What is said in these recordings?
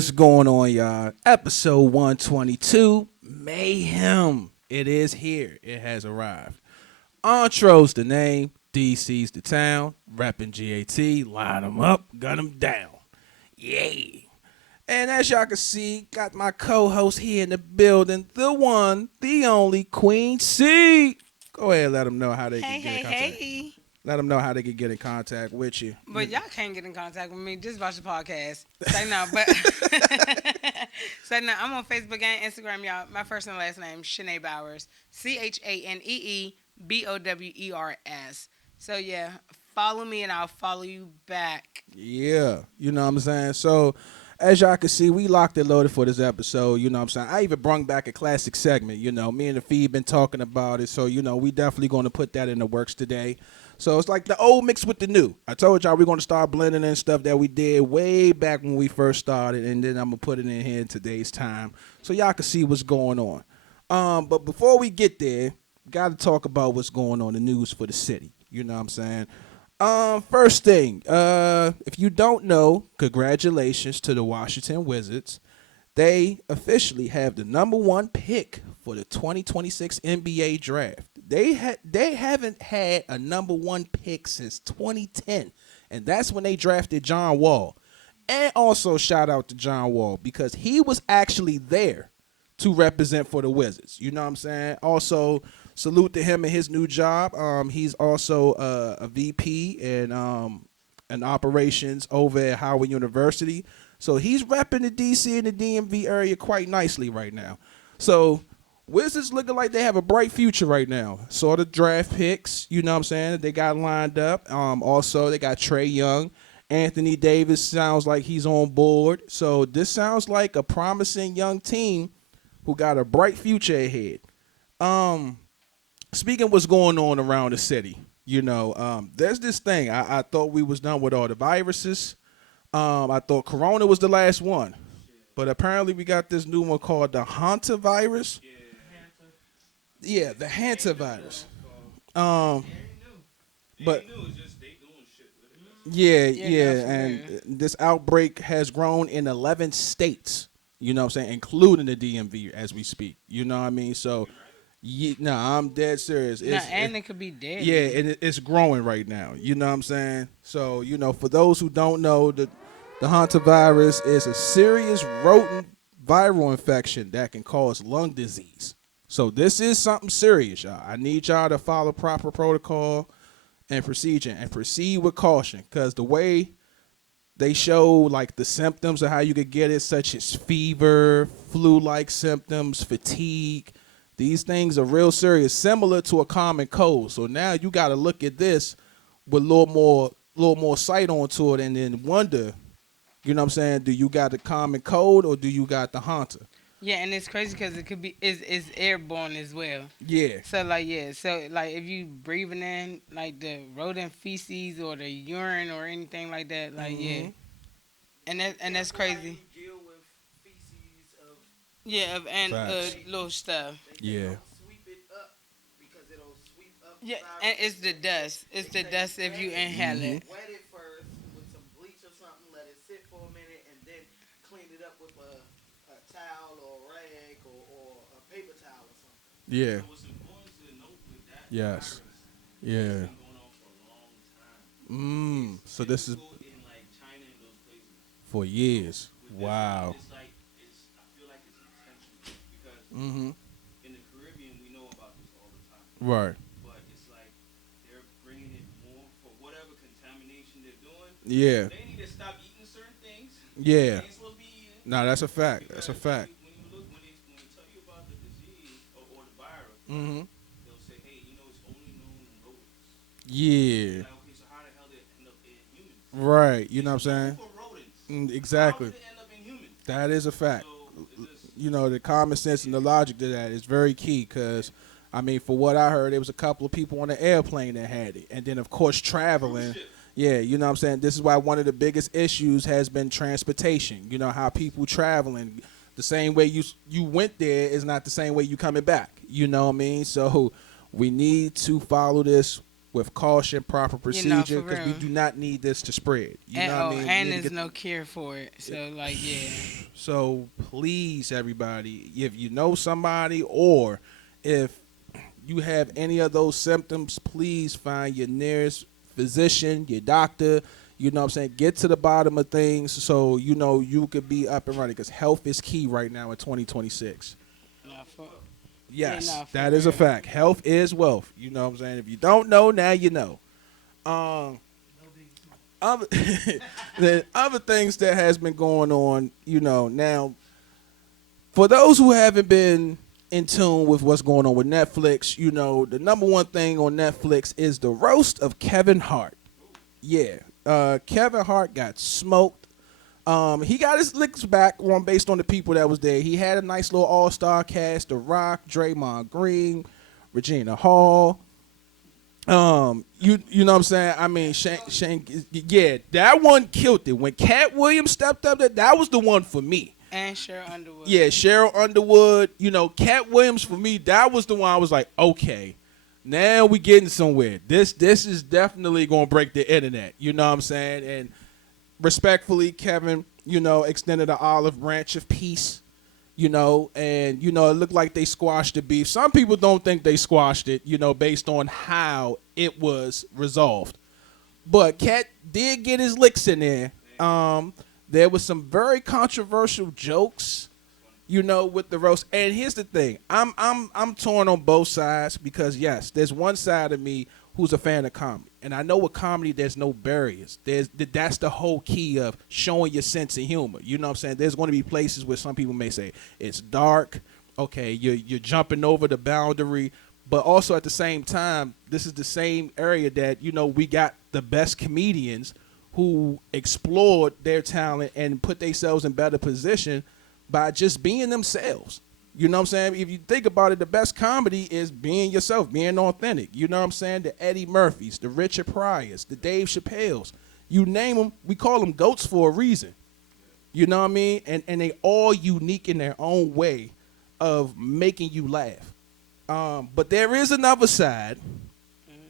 What's going on, y'all? Episode 122, Mayhem. It is here. It has arrived. Entro's the name. DC's the town. Reppin' GAT. Line them up. Gun them down. Yay. And as y'all can see, got my co-host here in the building. The one, the only, Queen C. Go ahead and let them know how they can get in contact. Hey. Let them know how they can get in contact with you. But y'all can't get in contact with me. Just watch the podcast. Say no, but say no. I'm on Facebook and Instagram, y'all. My first and last name, Shanae Bowers. ChaneeBowers. So yeah, follow me and I'll follow you back. Yeah, you know what I'm saying? So, as y'all can see, we locked and loaded for this episode, you know what I'm saying? I even brung back a classic segment, you know. Me and the feed been talking about it, so, you know, we definitely going to put that in the works today. So, it's like the old mixed with the new. I told y'all we're going to start blending in stuff that we did way back when we first started, and then I'm going to put it in here in today's time so y'all can see what's going on. But before we get there, got to talk about what's going on in the news for the city, you know what I'm saying? First thing, if you don't know, congratulations to the Washington Wizards. They officially have the number one pick for the 2026 NBA draft. They haven't had a number one pick since 2010, and that's when they drafted John Wall. And also shout out to John Wall because he was actually there to represent for the Wizards. You know what I'm saying? Also, salute to him and his new job. He's also a VP in operations over at Howard University. So he's repping the DC and the DMV area quite nicely right now. So Wizards looking like they have a bright future right now. Saw the draft picks, you know what I'm saying, they got lined up. Also, they got Trae Young. Anthony Davis sounds like he's on board. So this sounds like a promising young team who got a bright future ahead. Speaking of what's going on around the city, you know, there's this thing. I thought we was done with all the viruses. I thought Corona was the last one. But apparently we got this new one called the Hanta virus. Yeah, the Hanta virus. But yeah, and this outbreak has grown in 11 states. You know what I'm saying? Including the DMV as we speak. You know what I mean? So, I'm dead serious. And it could be dead. Yeah, and it's growing right now. You know what I'm saying? So, you know, for those who don't know, the hantavirus is a serious rodent viral infection that can cause lung disease. So this is something serious, y'all. I need y'all to follow proper protocol and procedure and proceed with caution because the way they show like the symptoms of how you could get it, such as fever, flu-like symptoms, fatigue. These things are real serious, similar to a common cold. So now you got to look at this with a little more sight onto it, and then wonder, you know what I'm saying? Do you got the common cold or do you got the Hanta? Yeah, and it's crazy because it could be is airborne as well. Yeah. So like if you breathing in like the rodent feces or the urine or anything like that, like and that's crazy. Deal with feces of little stuff. Yeah. Sweep it up because it'll sweep up. Yeah, and it's the dust. It's the dust if you inhale it. Wet it first with some bleach or something. Let it sit for a minute, and then clean it up with a towel or a rag or a paper towel or something. Yeah. So what's important to note with that Yes. virus, Yeah. it's been going on for a long time. So this is Typical in like China and those places. for years. With this Wow. one, I feel like it's intentional because in the Caribbean we know about this all the time. Right. But it's like they're bringing it more for whatever contamination they're doing. Yeah. They need to stop eating certain things. Yeah. They ain't supposed to be eating. No, that's a fact. That's a Because fact. When they tell you about the disease or the virus, they'll say, hey, you know, it's only known in rodents. Yeah. Like, okay, so how the hell did it end up in humans? Right. You know what I'm saying? For rodents. Exactly. How did it end up in humans? That is a fact. So it's just, You know, the common sense and the logic to that is very key because, I mean, for what I heard, there was a couple of people on the airplane that had it. And then, of course, traveling. Yeah, you know what I'm saying? This is why one of the biggest issues has been transportation. You know, how people traveling. The same way you went there is not the same way you coming back. You know what I mean? So we need to follow this with caution, proper procedure, for because we real. do not need this to spread. You And, know what I mean? and We need to there's get- no cure for it. So like, yeah. So please, everybody, if you know somebody or if you have any of those symptoms, please find your nearest physician, your doctor. You know what I'm saying? Get to the bottom of things so you know you could be up and running, because health is key right now in 2026. Nah, for, Yes, Yeah, nah, for that is a real. fact. Health is wealth. You know what I'm saying? If you don't know, now you know. Other, the other things that has been going on, you know, now, for those who haven't been in tune with what's going on with Netflix, you know, the number one thing on Netflix is the roast of Kevin Hart. Yeah, Kevin Hart got smoked. He got his licks back on based on the people that was there. He had a nice little all-star cast: The Rock, Draymond Green, Regina Hall. You know what I'm saying? I mean, Shane, yeah, that one killed it. When Cat Williams stepped up, that was the one for me. and Cheryl Underwood. Yeah, Cheryl Underwood. You know, Cat Williams for me, that was the one I was like, okay, now we getting somewhere. This is definitely gonna break the internet. You know what I'm saying? And respectfully, Kevin, you know, extended an olive branch of peace. You know, and you know, it looked like they squashed the beef. Some people don't think they squashed it, you know, based on how it was resolved. But Cat did get his licks in there. There was some very controversial jokes, you know, with the roast. And here's the thing: I'm torn on both sides, because yes, there's one side of me who's a fan of comedy, and I know with comedy there's no barriers. That's the whole key of showing your sense of humor. You know what I'm saying? There's going to be places where some people may say it's dark. Okay, you're jumping over the boundary, but also at the same time, this is the same area that, you know, we got the best comedians who explored their talent and put themselves in better position by just being themselves. You know what I'm saying? If you think about it, the best comedy is being yourself, being authentic. You know what I'm saying? The Eddie Murphys, the Richard Pryors, the Dave Chappelles. You name them, we call them goats for a reason. You know what I mean? And they all unique in their own way of making you laugh. But there is another side.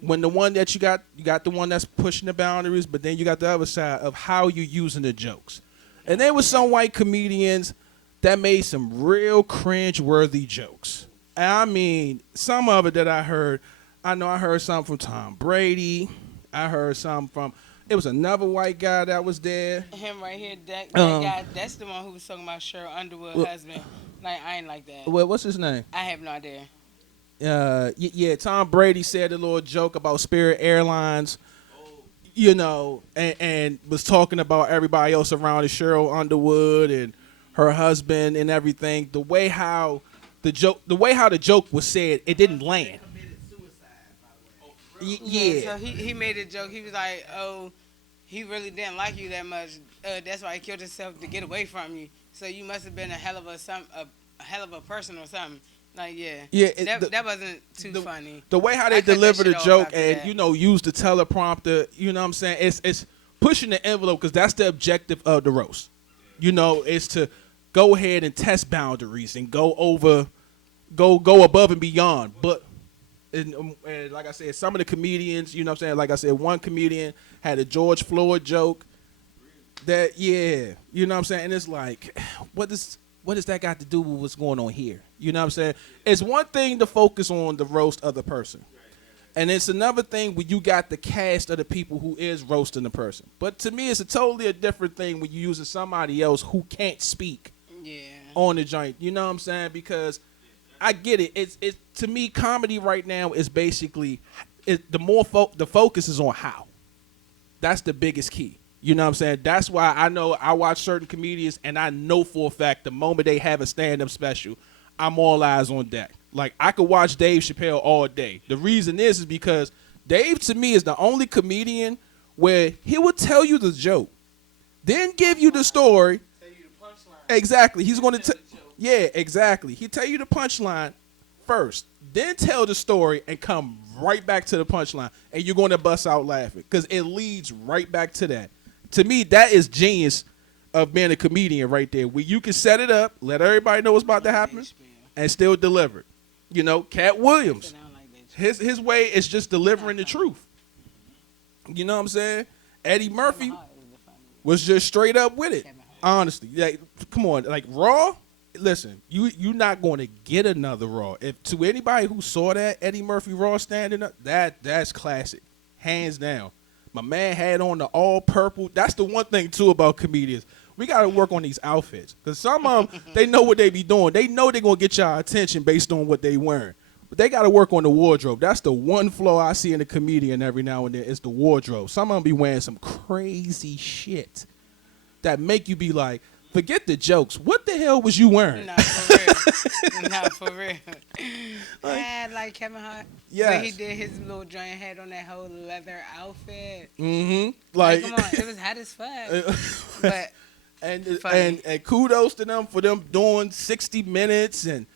When the one that you got the one that's pushing the boundaries, but then you got the other side of how you're using the jokes. And there was some white comedians that made some real cringe-worthy jokes. And I mean, some of it that I heard, I know I heard something from Tom Brady. I heard something from, it was another white guy that was there. Him right here, that guy, that's the one who was talking about Cheryl Underwood husband. Like, I ain't like that. Well, what's his name? I have no idea. Yeah, Tom Brady said a little joke about Spirit Airlines, you know, and was talking about everybody else around it, Cheryl Underwood and her husband and everything. The way how the joke was said, it didn't land. Committed suicide, by the way. Yeah. So he made a joke. He was like, oh, he really didn't like you that much. That's why he killed himself to get away from you. So you must have been a hell of a person or something. Like, yeah. That wasn't too funny. The way how I they cut that deliver the shit off joke after and, that. you know, use the teleprompter, you know what I'm saying? It's pushing the envelope, because that's the objective of the roast. You know, it's to go ahead and test boundaries and go above and beyond. But and like I said, some of the comedians, you know what I'm saying? Like I said, one comedian had a George Floyd joke that, yeah, you know what I'm saying? And it's like, what does that got to do with what's going on here? You know what I'm saying? It's one thing to focus on the roast of the person. And it's another thing when you got the cast of the people who is roasting the person. But to me, it's a different thing when you're using somebody else who can't speak on the joint. You know what I'm saying? Because I get it. It's to me, comedy right now is basically the focus is on how. That's the biggest key. You know what I'm saying? That's why I know I watch certain comedians, and I know for a fact the moment they have a stand-up special, I'm all eyes on deck. Like, I could watch Dave Chappelle all day. The reason is because Dave, to me, is the only comedian where he will tell you the joke, then give you the story. Tell you the punchline. Exactly. He's going to yeah, exactly. He tell you the punchline first, then tell the story and come right back to the punchline, and you're going to bust out laughing because it leads right back to that. To me, that is genius of being a comedian right there, where you can set it up, let everybody know what's about to happen, and still deliver. You know, Cat Williams, his way is just delivering the truth. You know what I'm saying? Eddie Murphy Kevin Hart is the funny was just straight up with it. Kevin Hart. Honestly, like, come on, like Raw. Listen, you're not going to get another Raw. If to anybody who saw that Eddie Murphy Raw standing up, that's classic, hands down. My man had on the all purple. That's the one thing too about comedians. We got to work on these outfits because some of them they know what they be doing. They know they're gonna get y'all attention based on what they wearing. But they got to work on the wardrobe. That's the one flaw I see in a comedian every now and then is the wardrobe. Some of them be wearing some crazy shit that make you be like, forget the jokes. What the hell was you wearing? Not for real. Not for real. Like Kevin Hart. Yes. When he did his little joint, had on that whole leather outfit. Mm-hmm. Like, come on, it was hot as fuck. But and kudos to them for them doing 60 minutes and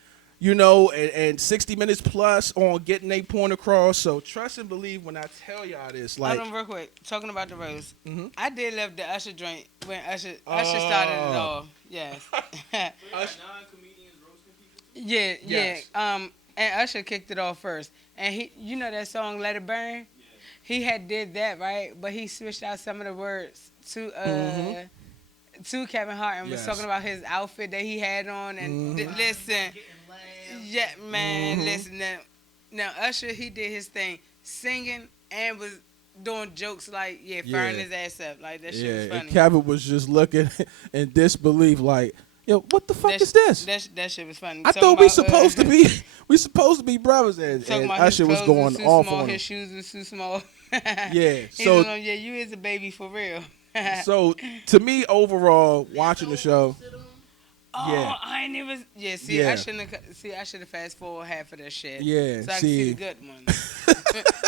you know and 60 minutes plus on getting their point across. So trust and believe when I tell y'all this. Like, hold on real quick. Talking about the roast. Mhm. I did love the Usher joint when Usher started it all. Yes. Non-comedians roasting people. Yeah, Yes. yeah. And Usher kicked it off first. And he, you know that song "Let It Burn." Yeah. He had did that right, but he switched out some of the words to Kevin Hart and was Yes. talking about his outfit that he had on. And listen, Getting laughs. yeah, man, listen. Now Usher, he did his thing, singing and was doing jokes like firing his ass up, like that shit was and funny. Kevin was just looking in disbelief, like, yo, what the fuck is this? That shit was funny. I Talking thought we about, supposed to be brothers, and talking about his Usher was clothes going was too off small, on him. his shoes was too small. Yeah, He's so like, yeah, you is a baby for real. so to me overall, watching the show, Oh, yeah. I ain't even. Yeah, see, Yeah. I should have fast forward half of that shit. Yeah, so I can see. see the good ones.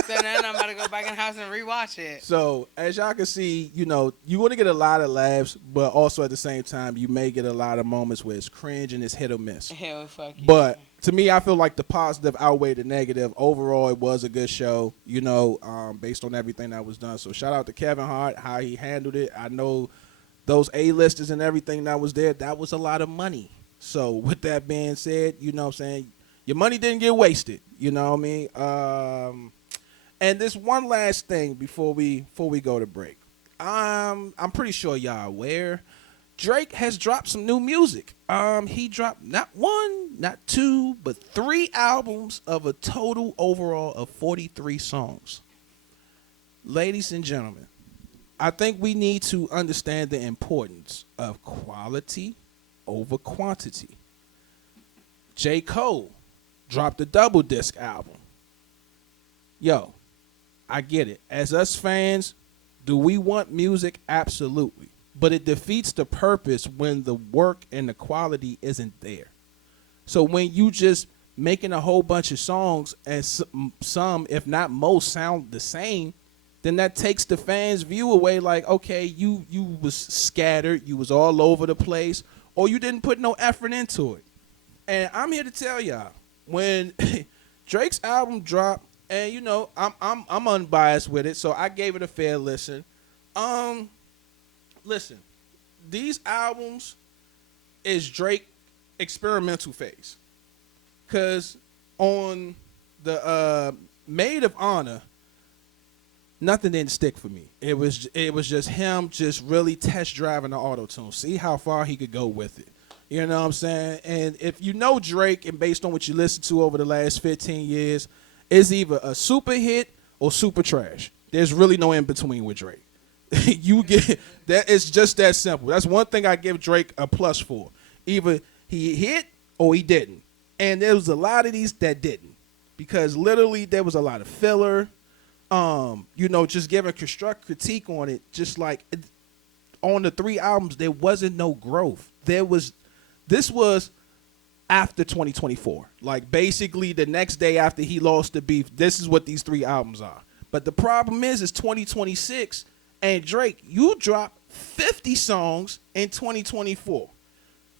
So now I'm about to go back in the house and rewatch it. So as y'all can see, you know, you want to get a lot of laughs, but also at the same time, you may get a lot of moments where it's cringe and it's hit or miss. Hell, fuck you. But to me, I feel like the positive outweighed the negative. Overall, it was a good show, you know, based on everything that was done. So shout out to Kevin Hart, how he handled it. I know those A-listers and everything that was there, that was a lot of money. So with that being said, you know what I'm saying, your money didn't get wasted. You know what I mean? And this one last thing before we go to break. I'm pretty sure y'all aware Drake has dropped some new music. He dropped not one, not two, but 3 albums of a total overall of 43 songs. Ladies and gentlemen, I think we need to understand the importance of quality over quantity. J. Cole dropped a double disc album. Yo, I get it. As us fans, do we want music? Absolutely. But it defeats the purpose when the work and the quality isn't there. So when you just making a whole bunch of songs and some, if not most, sound the same, then that takes the fans' view away. Like, okay, you was scattered, you was all over the place, or you didn't put no effort into it. And I'm here to tell y'all, when Drake's album dropped, and you know, I'm unbiased with it, so I gave it a fair listen. Listen, these albums is Drake experimental phase. Cause on the Maid of Honor, nothing didn't stick for me. It was just him just really test driving the auto-tune. See how far he could go with it. You know what I'm saying? And if you know Drake, and based on what you listened to over the last 15 years, it's either a super hit or super trash. There's really no in between with Drake. You get that. It's just that simple. That's one thing I give Drake a plus for. Either he hit or he didn't. And there was a lot of these that didn't, because literally there was a lot of filler. You know, just giving constructive critique on it. Just like on the 3 albums, there wasn't no growth. This was after 2024. Like basically the next day after he lost the beef, this is what these 3 albums are. But the problem is 2026, and Drake, you dropped 50 songs in 2024.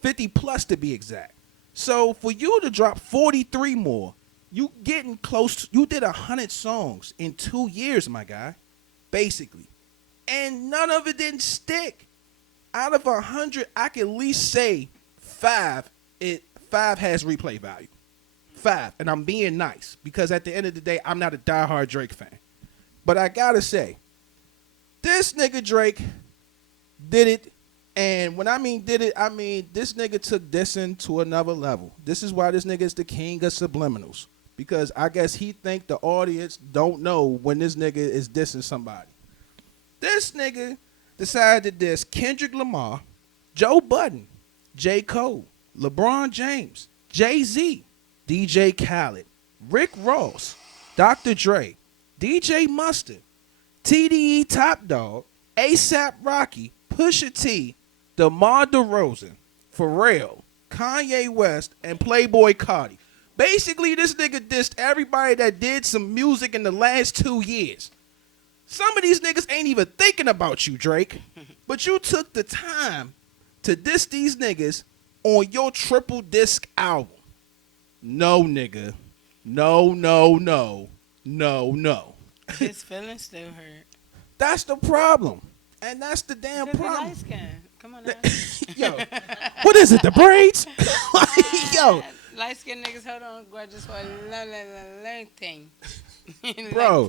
50 plus to be exact. So for you to drop 43 more, you getting close. You did 100 songs in 2 years, my guy, basically. And none of it didn't stick. Out of 100, I can at least say 5 has replay value. 5. And I'm being nice, because at the end of the day, I'm not a diehard Drake fan. But I gotta say, This nigga Drake did it. And when I mean did it, I mean this nigga took dissing to another level. This is why this nigga is the king of subliminals. Because I guess he think the audience don't know when this nigga is dissing somebody. This nigga decided to diss Kendrick Lamar, Joe Budden, J. Cole, LeBron James, Jay-Z, DJ Khaled, Rick Ross, Dr. Dre, DJ Mustard, TDE Top Dog, ASAP Rocky, Pusha T, DeMar DeRozan, Pharrell, Kanye West, and Playboy Cardi. Basically, this nigga dissed everybody that did some music in the last 2 years. Some of these niggas ain't even thinking about you, Drake. But you took the time to diss these niggas on your triple disc album. No, nigga. No, no, no. No, no. His feelings still hurt. That's the problem. And that's the damn problem. Light skin. Come on now. Yo, what is it, the braids? Yo. Light skinned niggas hold on grudges for a long thing. Bro,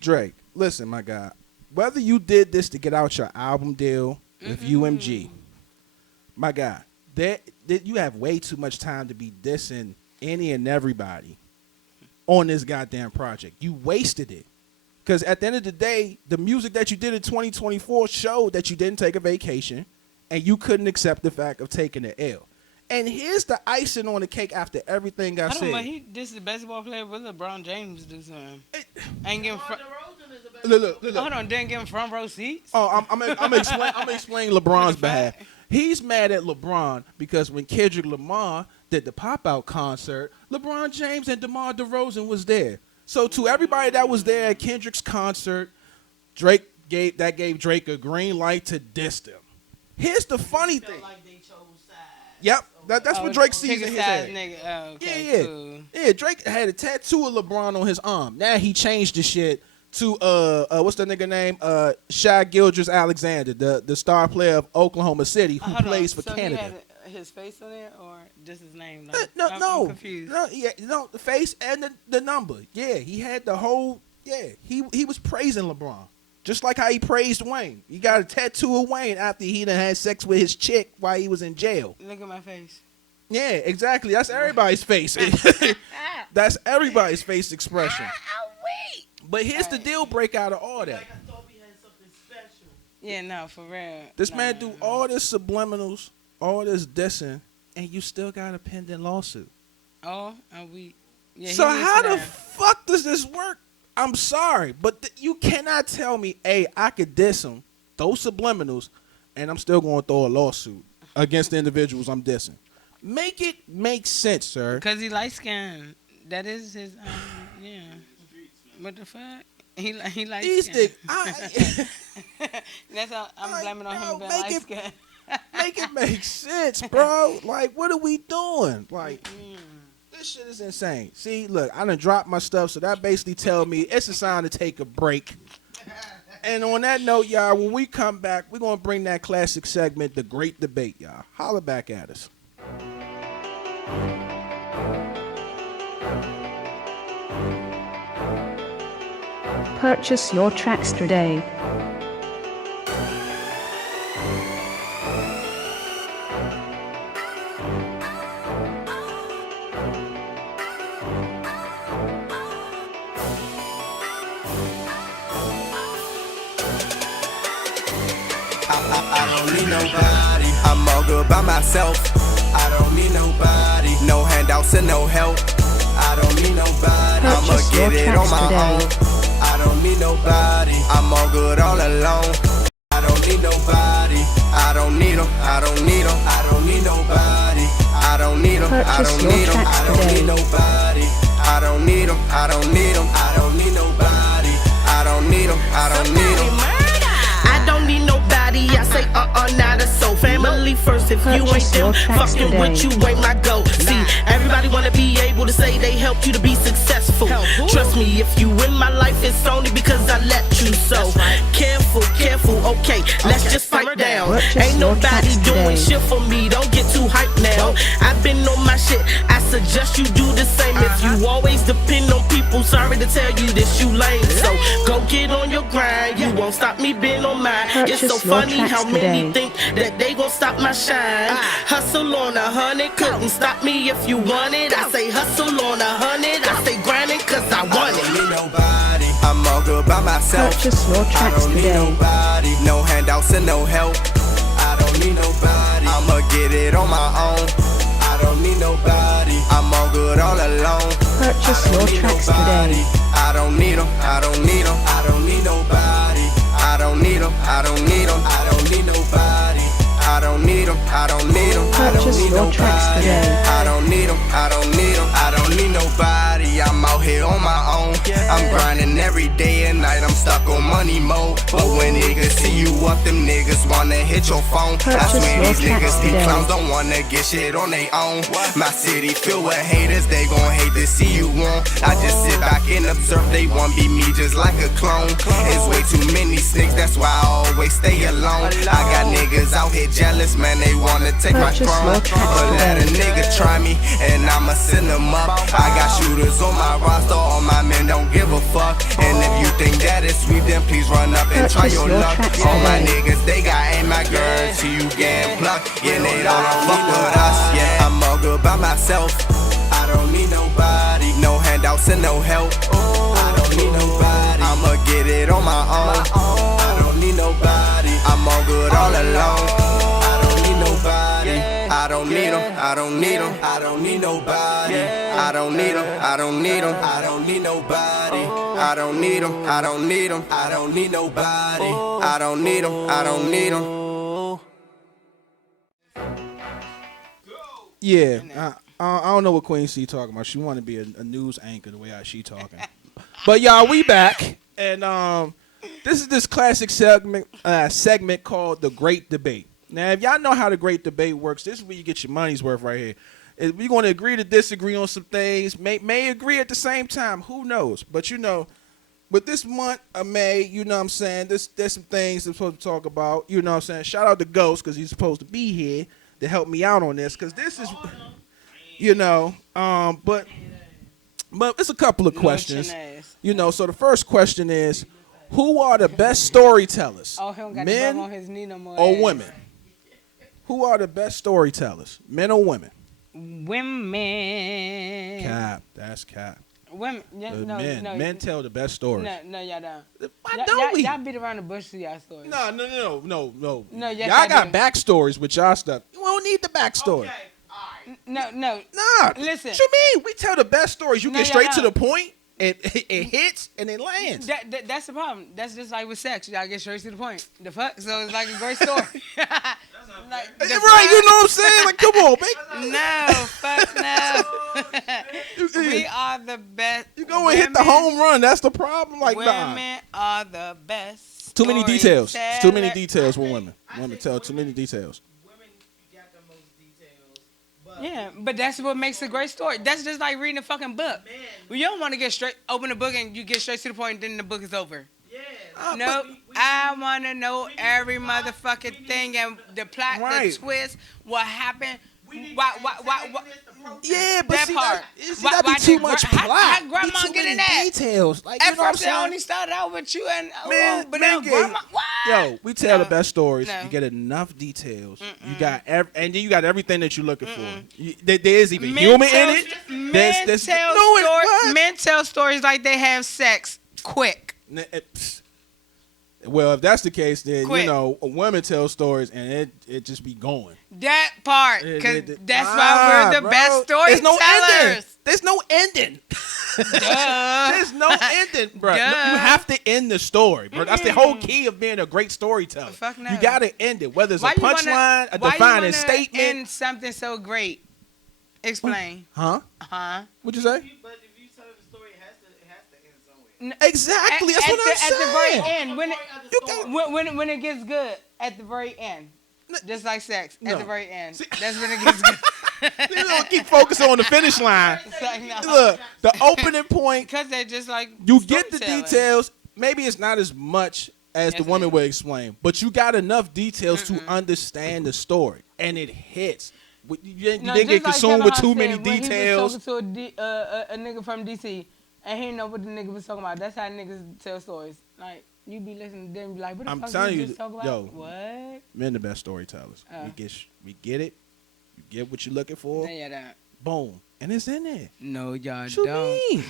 Drake, listen, my guy. Whether you did this to get out your album deal with UMG, my guy, that you have way too much time to be dissing any and everybody on this goddamn project. You wasted it. Because at the end of the day, the music that you did in 2024 showed that you didn't take a vacation and you couldn't accept the fact of taking the L. And here's the icing on the cake after everything I said. don't know. This is a basketball player. Will LeBron James do something? Ain't giving look. Hold on, didn't give him front row seats. Oh, I'm explaining LeBron's behalf. He's mad at LeBron because when Kendrick Lamar did the pop-out concert, LeBron James and DeMar DeRozan was there. So to everybody that was there at Kendrick's concert, Drake gave Drake a green light to diss them. Here's the funny thing. Like they chose sides. Yep, that's what Drake sees in his head. Nigga. Oh, okay, Yeah. Cool. Yeah, Drake had a tattoo of LeBron on his arm. Now he changed the shit to what's the nigga name? Shai Gilgeous-Alexander, the star player of Oklahoma City who plays for Canada. He had his face on there or just his name? No, I'm confused. No, the face and the number. Yeah, he had the whole. Yeah, he was praising LeBron, just like how he praised Wayne. He got a tattoo of Wayne after he done had sex with his chick while he was in jail. Look at my face. Yeah, exactly. That's everybody's face. That's everybody's face expression. But here's the deal break out of all that. Like I thought we had something special. Yeah, no, for real. This man do all this subliminals, all this dissing, and you still got a pending lawsuit. Oh, and we. Yeah, so how the fuck does this work? I'm sorry, but you cannot tell me, hey, I could diss him, those subliminals, and I'm still going to throw a lawsuit against the individuals I'm dissing. Make it make sense, sir. Because he light skinned. That is his. Yeah. What the fuck? He light skinned. That's how I'm blaming on him being light skinned. Make it make sense, bro. Like, what are we doing? Like, this shit is insane. See, look, I done dropped my stuff, so that basically tells me it's a sign to take a break. And on that note, y'all, when we come back, we're going to bring that classic segment, The Great Debate, y'all. Holler back at us. Purchase your tracks today. I don't need nobody. I'm all good by myself. I don't need nobody. No handouts and no help. I don't need nobody. I'ma get it on my own. I don't need nobody. I'm all good all alone. I don't need nobody. I don't need them. I don't need them. I don't need nobody. I don't need them. I don't need them. I don't need nobody. I don't need them. I don't need them. I don't need nobody. I don't need them. I don't need them. I don't need nobody. I say not a soul. Family first. If you ain't them, fucking with you ain't my go. See, everybody wanna be able to say they helped you to be successful. Trust me, if you in my life, it's only because I let you. So careful, okay. Let's just fight down. Ain't your nobody tracks doing today. shit for me, don't get too hyped now. I've been on my shit, I suggest you do the same. If you always depend on people, sorry to tell you this, you lame. So go get on your grind, you won't stop me being on mine. It's so Purchase your funny tracks how many today. think that they gon' stop my shine. Hustle on 100, couldn't stop me if you want it. I say hustle on 100, I say grinding cause I want I don't it. need nobody. I'm all good by myself. Purchase your I tracks don't need today. nobody. No handouts and no help. I don't need nobody. I'ma get it on my own. I don't need nobody. I'm all good all alone. Purchase I don't your need tracks nobody. today. I don't need 'em. I don't need 'em. I don't need nobody. I don't need 'em. I don't need 'em. I don't need nobody. I don't need 'em. I don't need 'em. I don't Purchase need your tracks nobody. today. I don't need 'em. I don't need 'em. I don't need nobody. I'm out here on my own. I'm grinding every day and night. I'm stuck on money mode. But when niggas see you up, them niggas wanna hit your phone. I Purchase swear your these tracks niggas, these today. clowns don't wanna get shit on their own. My city filled with haters, they gon' hate to see you on. I just sit back and observe, they want be me just like a clone. It's way too many snakes, that's why I always stay alone. I got niggas out here jealous, man, they wanna take my Purchase throne. your tracks But let a today. nigga try me, and I'ma send them up. I got shooters on my roster, all my men don't give a fuck. And if you think that is sweet, then please run up and try Purchase your your luck. tracks All my today. niggas, they got aim at girls, see you getting plucked. Yeah, they don't fuck with us, yeah. I'm all good by myself. I don't need nobody, no handouts and no help. I don't need nobody, I'ma get it on my own. I don't need nobody, I'm all good all alone. I don't need nobody, I don't need 'em, I don't need 'em, I don't need nobody. I don't need 'em, I don't need 'em, I don't need nobody. I don't need 'em, I don't need 'em, I don't need nobody. I don't need 'em, I don't need 'em. Yeah, I don't know what Queen C talking about. She want to be a news anchor the way how she talking. But y'all, we back, and this is this classic segment called The Great Debate. Now, if y'all know how The Great Debate works, this is where you get your money's worth right here. If we're going to agree to disagree on some things, may agree at the same time. Who knows? But, you know, with this month of May, you know what I'm saying, there's some things I'm supposed to talk about. You know what I'm saying? Shout out to Ghost because he's supposed to be here to help me out on this because this is, you know, but it's a couple of questions. You know, so the first question is, who are the best storytellers? Oh, he don't got men the bum on his knee no more. or women? Who are the best storytellers, men or women? Women. Cap, that's cap. Women. Yeah, no, Men tell the best stories. No, y'all don't. Why don't we? Y'all beat around the bush to y'all stories. No. No, yes, y'all I got do. backstories with y'all stuff. We don't need the backstory. No. Nah. Listen. What you mean? We tell the best stories. You No, get straight to y'all the point. It hits and it lands. That's the problem. That's just like with sex. Y'all get straight to the point. The fuck? So it's like a great story. Like, the Right, you know what I'm saying? Like, come on, baby. No, fuck no. We are the best. You go and hit the home run. That's the problem. Like, nah. Women are the best. Too many details. storyteller. Too many details with women. Women tell too many details. Women got the most details, but Yeah, but that's what makes a great story. That's just like reading a fucking book. Well, you don't want to get straight, open the book and you get straight to the point, and then the book is over. yeah, No, I want to know every motherfucking thing and the plot, Right. the twist, what happened. Why? Yeah, but That see, part. that be too much plot. How Be grandma too get many in that? details. Like, At you know what I'm first, it saying? only started out with you and Man, but man then gave- grandma. What? Yo, we tell No. the best stories. No. You get enough details. You got and then you got everything that you're looking for. There is even humor in it. Men There's- tell no, it- stories. what? Men tell stories like they have sex quick. Well, if that's the case, then Quick. you know, women tell stories and it just be going. That part, It- because it- that's why we're the bro. best There's no ending. storytellers. There's no ending. Duh. There's no ending, bro. Duh. You have to end the story, bro. That's the whole key of being a great storyteller. Fuck no. You gotta end it, whether it's Why a you wanna- punchline, a why you defining wanna statement. end something so great? Explain. Huh? Huh? What'd you say? but if you tell the story, it has to end somewhere. Exactly. That's what I'm saying. At the very end, when it, You got- when it gets good, at the very end, just like sex, No. at the very end, that's when it gets good. You don't keep focusing on the finish line. It's like, no. Look, the opening point. Because they're just like You get the storytelling. details. Maybe it's not as much as the Yes, it woman is. would explain. But you got enough details to understand the story, and it hits. You didn't No, get just like consumed Kevin with Hart too said many when he was details. talking to a nigga from DC, and he didn't know what the nigga was talking about. That's how niggas tell stories. Like, you be listening to them, be like, what the I'm fuck telling you you, just talk about? yo. What? Men the best storytellers. We get it. You get what you're looking for. No, y'all don't. Boom, and it's in there. No, y'all What you don't. mean?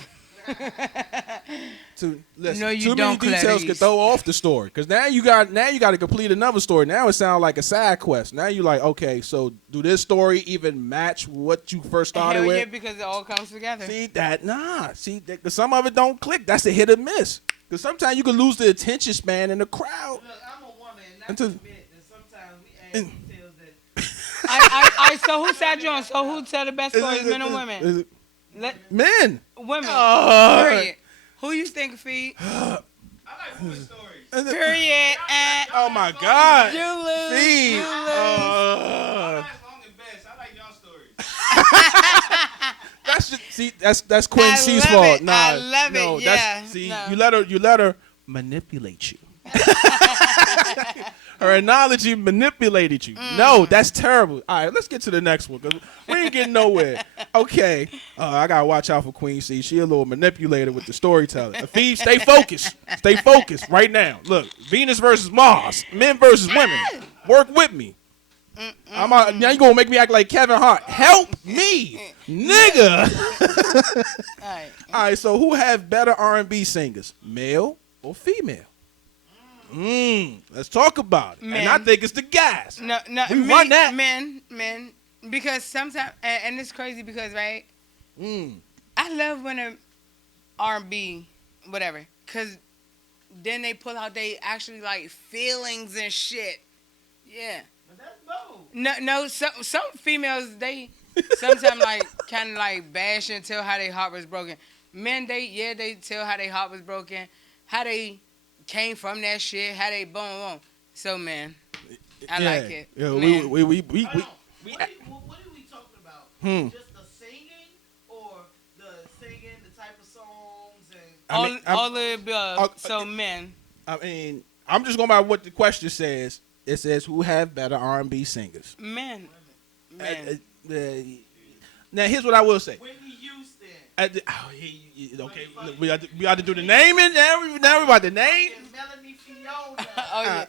Listen, No, you too many don't, details Clarice. can throw off the story. Because now you got to complete another story. Now it sounds like a side quest. Now you like, okay, so do this story even match what you first started Hell with? yeah, because it all comes together. See that? Nah. See, cause some of it don't click. That's a hit or miss. Because sometimes you can lose the attention span in the crowd. Look, I'm a woman, and not Until- to admit that sometimes we add details that I so who sat you on? So who tell the best stories, men or women? Is it- Let, Men. women. Oh. Period. Who you think, Feed? I like women stories. Period. Oh my God. You lose. Feed. You lose. Y'all last long and best. I like y'all stories. That's just see. That's Queen I C's love fault. it. Nah, I love it. no, Yeah. That's, see, No. you let her manipulate you. Her analogy manipulated you. No, that's terrible. All right, let's get to the next one because we ain't getting nowhere. Okay, I gotta watch out for Queen C. She a little manipulator with the storytelling. Feed, stay focused. Stay focused right now. Look, Venus versus Mars, men versus women. Work with me. Now you gonna make me act like Kevin Hart. Help me, nigga. All right. All right, so who have better R&B singers, male or female? Let's talk about it. And I Men. think it's the guys. No, We run that. Men. Because sometimes, and it's crazy because, right? I love when a R&B, whatever, because then they pull out they actually like feelings and shit. Yeah. but that's bold. No. Some females they sometimes like kind of like bash and tell how their heart was broken. Men they tell how their heart was broken, how they came from that shit, how they boom. So man, I like it. Yeah, Man. we Hold on. What are we talking about? Just the singing or the singing, the type of songs, and all the above. So uh, men. I mean, I'm just going by what the question says. It says who have better R&B singers. Men. Now here's what I will say. Whitney Houston, Okay, we have to do the naming. Now we about to name. and Melanie Fiona. Oh yeah.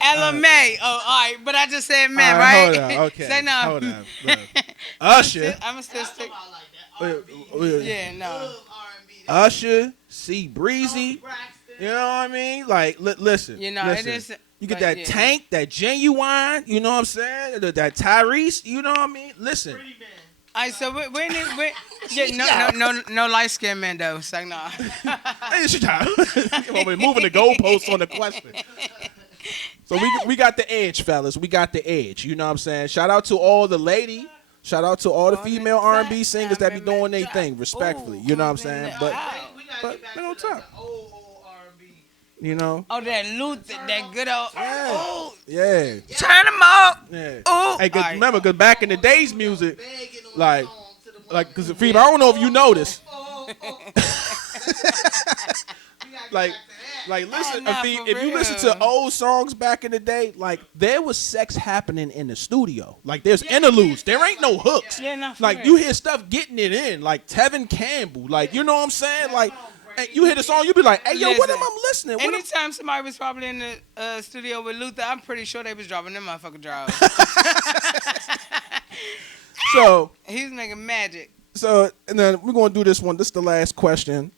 LMA. Oh, all right. But I just said men, All right? Hold on. Okay. Say no. Hold on. Look. Usher. I'm still stick. I like that R&B. Yeah, no. Love R&B. Usher, C Breezy. Braxton. You know what I mean? Like, listen. You know, listen. it is. You get but that yeah. Tank, that Genuine. You know what I'm saying? That Tyrese. You know what I mean? Listen. Pretty man. All right, so no light skinned men though. It's like nah. Hey, she trying- We're moving the goalposts on the question. So we got the edge, fellas. We got the edge. You know what I'm saying? Shout out to all the lady. Shout out to all the female R&B singers that be doing their thing, respectfully. You know what I'm saying? But We gotta But get back they to on top. the old R&B. you know, Oh, that Luther, that good old. Oh, yeah, turn them up. yeah. Oh, Hey, 'cause all right. remember, cause back in the days, music, Begging on like, the song to the like, woman. cause Phoebe, I don't know if you noticed, We gotta get like, back to that. like, listen, nah, Phoebe, for if you listen to real. old songs back in the day, like, there was sex happening in the studio. Like, there's interludes. There ain't no hooks. Yeah, nah, for Like, real. you hear stuff getting it in, like Tevin Campbell. Like, you know what I'm saying? Like, hey, you hear the song, you be like, hey, yo, what am Listen, I listening? What am- Anytime somebody was probably in the studio with Luther, I'm pretty sure they was dropping them motherfucking draws. So, He was making magic. and then we're gonna do this one. This is the last question.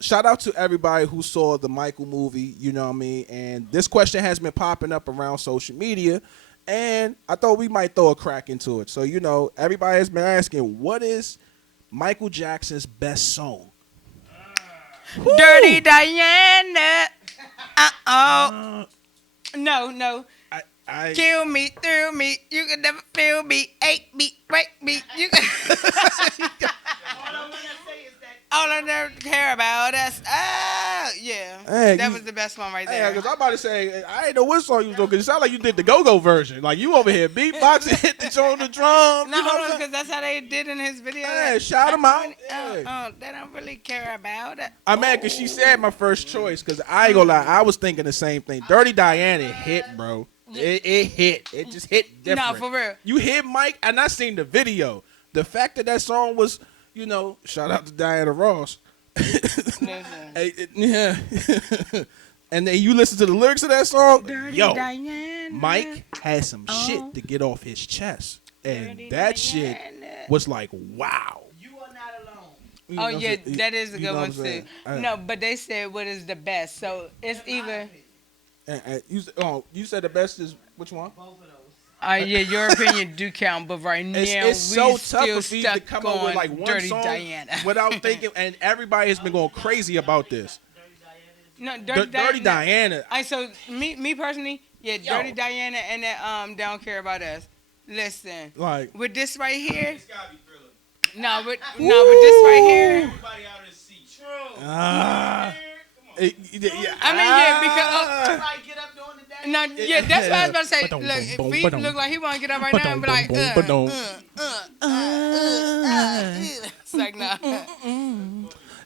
Shout out to everybody who saw the Michael movie. You know what I mean. And this question has been popping up around social media, and I thought we might throw a crack into it. So you know, everybody has been asking, what is Michael Jackson's best song? Dirty Diana. No. I Kill me, thrill me. You can never feel me. Hate me, break me. You can. All I'm gonna say is that All I never care about us. Ah, yeah. hey, that was the best one right Yeah, there. because I'm about to say, I ain't know what song you was doing, because it sounded like you did the go-go version. Like, you over here beatboxing, hit the on the drum. No, you know hold what on, I'm because that's how they did in his video. Yeah, shout 'em out. They don't really care about it. I'm mad because she said my first choice, because I ain't gonna lie, I was thinking the same thing. Dirty Diana hit, bro. It hit. It just hit different. No, for real. You hit Mike, and I seen the video. The fact that song was, you know, shout out to Diana Ross. Yeah. And then you listen to the lyrics of that song, Dirty yo, Diana. Mike had some shit to get off his chest. And Dirty that shit Diana. was like, wow. You are not alone. You know Oh, what I'm yeah, saying? that is a You good know what one, I'm too. saying? No, but they said what is the best. So it's either. You said the best is which one? Both of those. Yeah, your opinion do count, but right now It's so we tough still for me to stuck come up with on like one Dirty song Diana. without thinking, and everybody has been going crazy about this. No, Dirty Diana. So me personally, yeah, Dirty Diana and that Don't Care About Us. Listen, Like, with this right here, It's gotta be Thriller. no, with this right here. Everybody out in the seat. True. yeah, I mean, yeah, because. Everybody get up during the day. No, yeah, that's what I was about to say. Look, if he look like he want to get up right now and be like, it's like, nah.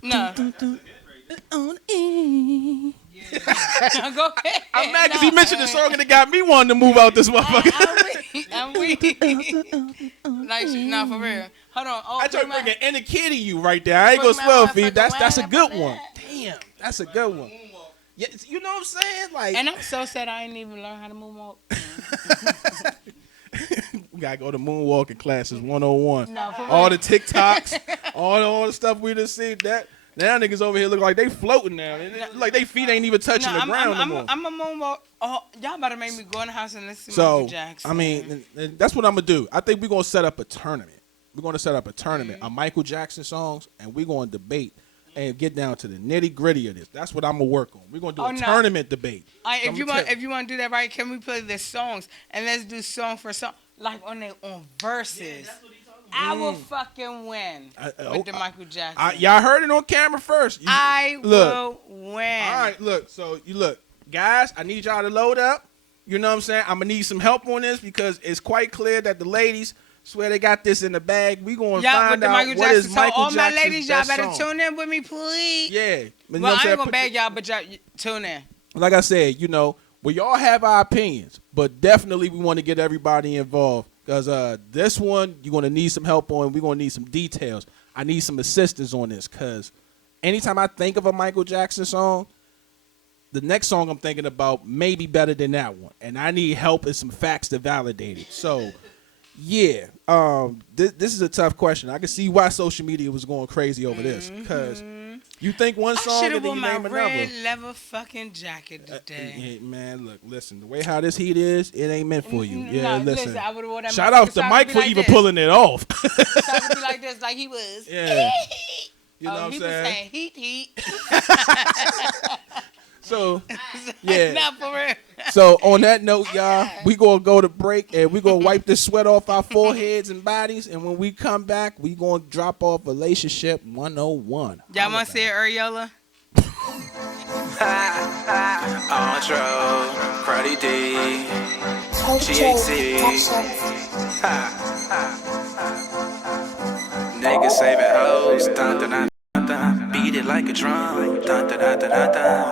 No. Go ahead. I'm mad because he mentioned the song and it got me wanting to move out this motherfucker. I'm weak. Like, nah, for real. Hold on. Oh, I tried bringing any kid in you right there. I ain't gonna spell feed. That's a good one. Damn, that's a good one. Yeah, you know what I'm saying? Like, and I'm so sad I ain't even learn how to moonwalk. we gotta go to moonwalking classes 101. No, for all real. the TikToks, all the stuff we just see. That now niggas over here look like they floating now. Like they feet ain't even touching the ground no more. I'm a moonwalk. Oh, y'all about to make me go in the house and listen to So Michael Jackson. I mean, that's what I'm gonna do. I think we're gonna set up a tournament. We're gonna set up a tournament of Michael Jackson songs, and we're gonna debate and get down to the nitty gritty of this. That's what I'm gonna work on. We're gonna do a tournament debate. If you want to do that right, can we play the songs and let's do song for song, like on verses. Yeah, that's what he's talking about. I will fucking win with the Michael Jackson. Y'all heard it on camera first. I will win. All right, look. So you look, guys. I need y'all to load up. You know what I'm saying? I'm gonna need some help on this because it's quite clear that the ladies swear they got this in the bag. We gonna find out what is Michael all Jackson's my ladies, y'all better song. tune in with me, please. Yeah. But well, I ain't gonna bag y'all, but y'all tune in. Like I said, you know, we all have our opinions, but definitely we want to get everybody involved because this one you're gonna need some help on. We're gonna need some details. I need some assistance on this because anytime I think of a Michael Jackson song, the next song I'm thinking about may be better than that one, and I need help and some facts to validate it. So. Yeah, this is a tough question. I can see why social media was going crazy over this because you think one song and then you name another. I should have worn my red leather fucking jacket today. Yeah, man, look, listen. The way how this heat is, it ain't meant for you. Yeah, no, listen. I would've worn that Shout out to Mike for like even this. pulling it off. So I could be like this, like he was. Yeah. You know what I'm he saying? was saying heat. So, yeah. Not for real. So on that note, y'all, we gonna go to break and we gonna wipe the sweat off our foreheads and bodies, and when we come back, we gonna drop off Relationship 101. Y'all wanna see it, Ariola? Ontro, Cardi D, GAC. Niggas saving hoes, dun dun dun dun dun. Beat it like a drum, dun dun dun dun dun dun.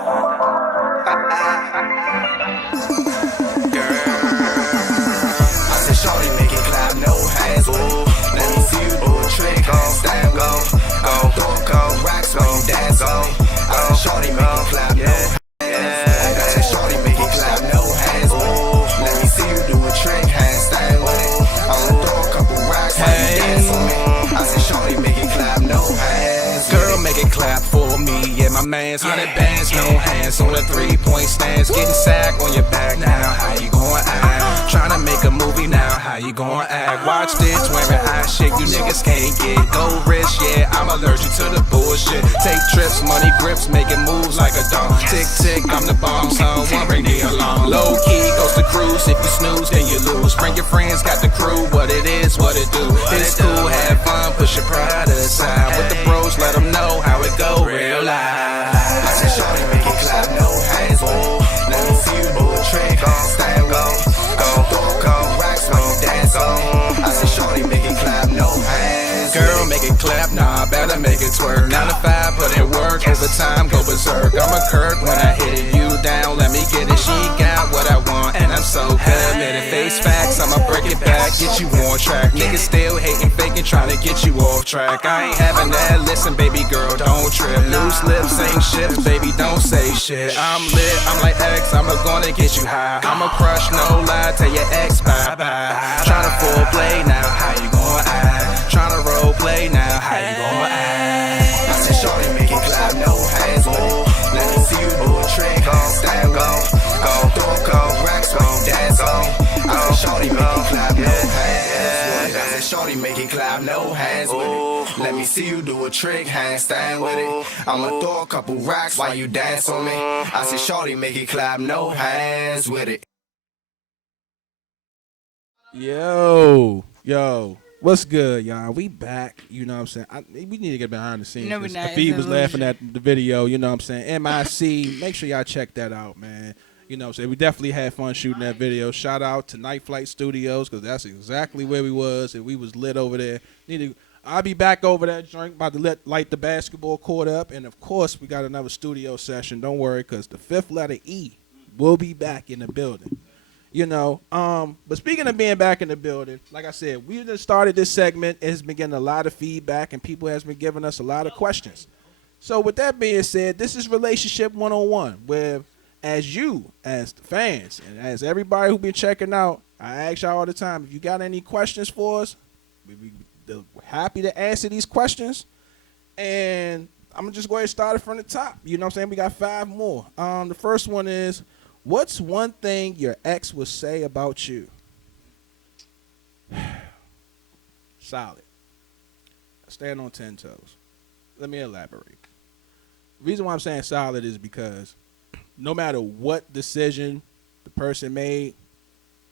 Girl, I said, shorty, make it clap, no hands. Ooh, let me see you do a trick. Stand, go, racks when you dance. I said, shorty, make it clap, no hands. I said, shorty, make it clap, no hands. Ooh, let me see you do a trick. Handstand with it. I said, throw a couple racks when you dance on me. I said, shorty, make it clap, no hands. Girl, make it clap for me. Yeah, my man's 100 bands, no hands on the 3-point stands. Getting sack on your back now. How you gonna act? Tryna make a movie now. How you gonna act? Watch this, wearing high shit. You niggas can't get gold wrist. Yeah, I'm allergic to the bullshit. Take trips, money grips, making moves like a dog. Tick tick, I'm the bomb, son. One bring me along. Low key goes the cruise. If you snooze, then you lose. Bring your friends, got the crew. What it is, what it do. It's cool, have fun, push your pride aside. With the bros, let them know how it go. Real life. I said, shorty, make it clap, no girl, make it clap, nah, better make it twerk. 9 to 5, put in work, overtime, go berserk. I'm a Kirk when I hit it, you down, let me get it. She got what I want, and I'm so good. Let it face facts, I'ma break it back, get you on track. Niggas still hating, faking, trying to get you off track. I ain't having that, listen, baby girl, don't trip. Loose lips, ain't shit, baby, don't say shit. I'm lit, I'm like X, I'm gonna get you high. I'ma crush, no lie, tell your ex bye-bye. Tryna full play now, how you gon' act? Tryna role play now, how you gon' act? I said, shorty, make it clap, no hands with it. Let me see you do a trick, stand with it. Go, racks when you dance on me. I said, shorty, make it clap, no hands with it. I said, shorty, make it clap, no hands with it. Let me see you do a trick, handstand with it. I'ma throw a couple racks while you dance on me. I said, shorty, make it clap, no hands with it. Yo, what's good, y'all? We back. You know what I'm saying? We need to get behind the scenes. No, we're not. Afid It's was an laughing illusion. at the video. You know what I'm saying? MIC. Make sure y'all check that out, man. You know what I'm saying? We definitely had fun shooting that video. Shout out to Night Flight Studios because that's exactly where we was, and we was lit over there. I'll be back over that joint, about to light the basketball court up, and of course we got another studio session. Don't worry, because the 5th letter E will be back in the building. You know, but speaking of being back in the building, like I said, we just started this segment. It has been getting a lot of feedback, and people has been giving us a lot of questions. So with that being said, this is Relationship 101, where as you, as the fans, and as everybody who been checking out, I ask y'all all the time, if you got any questions for us, we're happy to answer these questions. And I'm going to just go ahead and start it from the top. You know what I'm saying? We got 5 more. The first one is, what's one thing your ex would say about you? Solid. I stand on 10 toes. Let me elaborate. The reason why I'm saying solid is because no matter what decision the person made,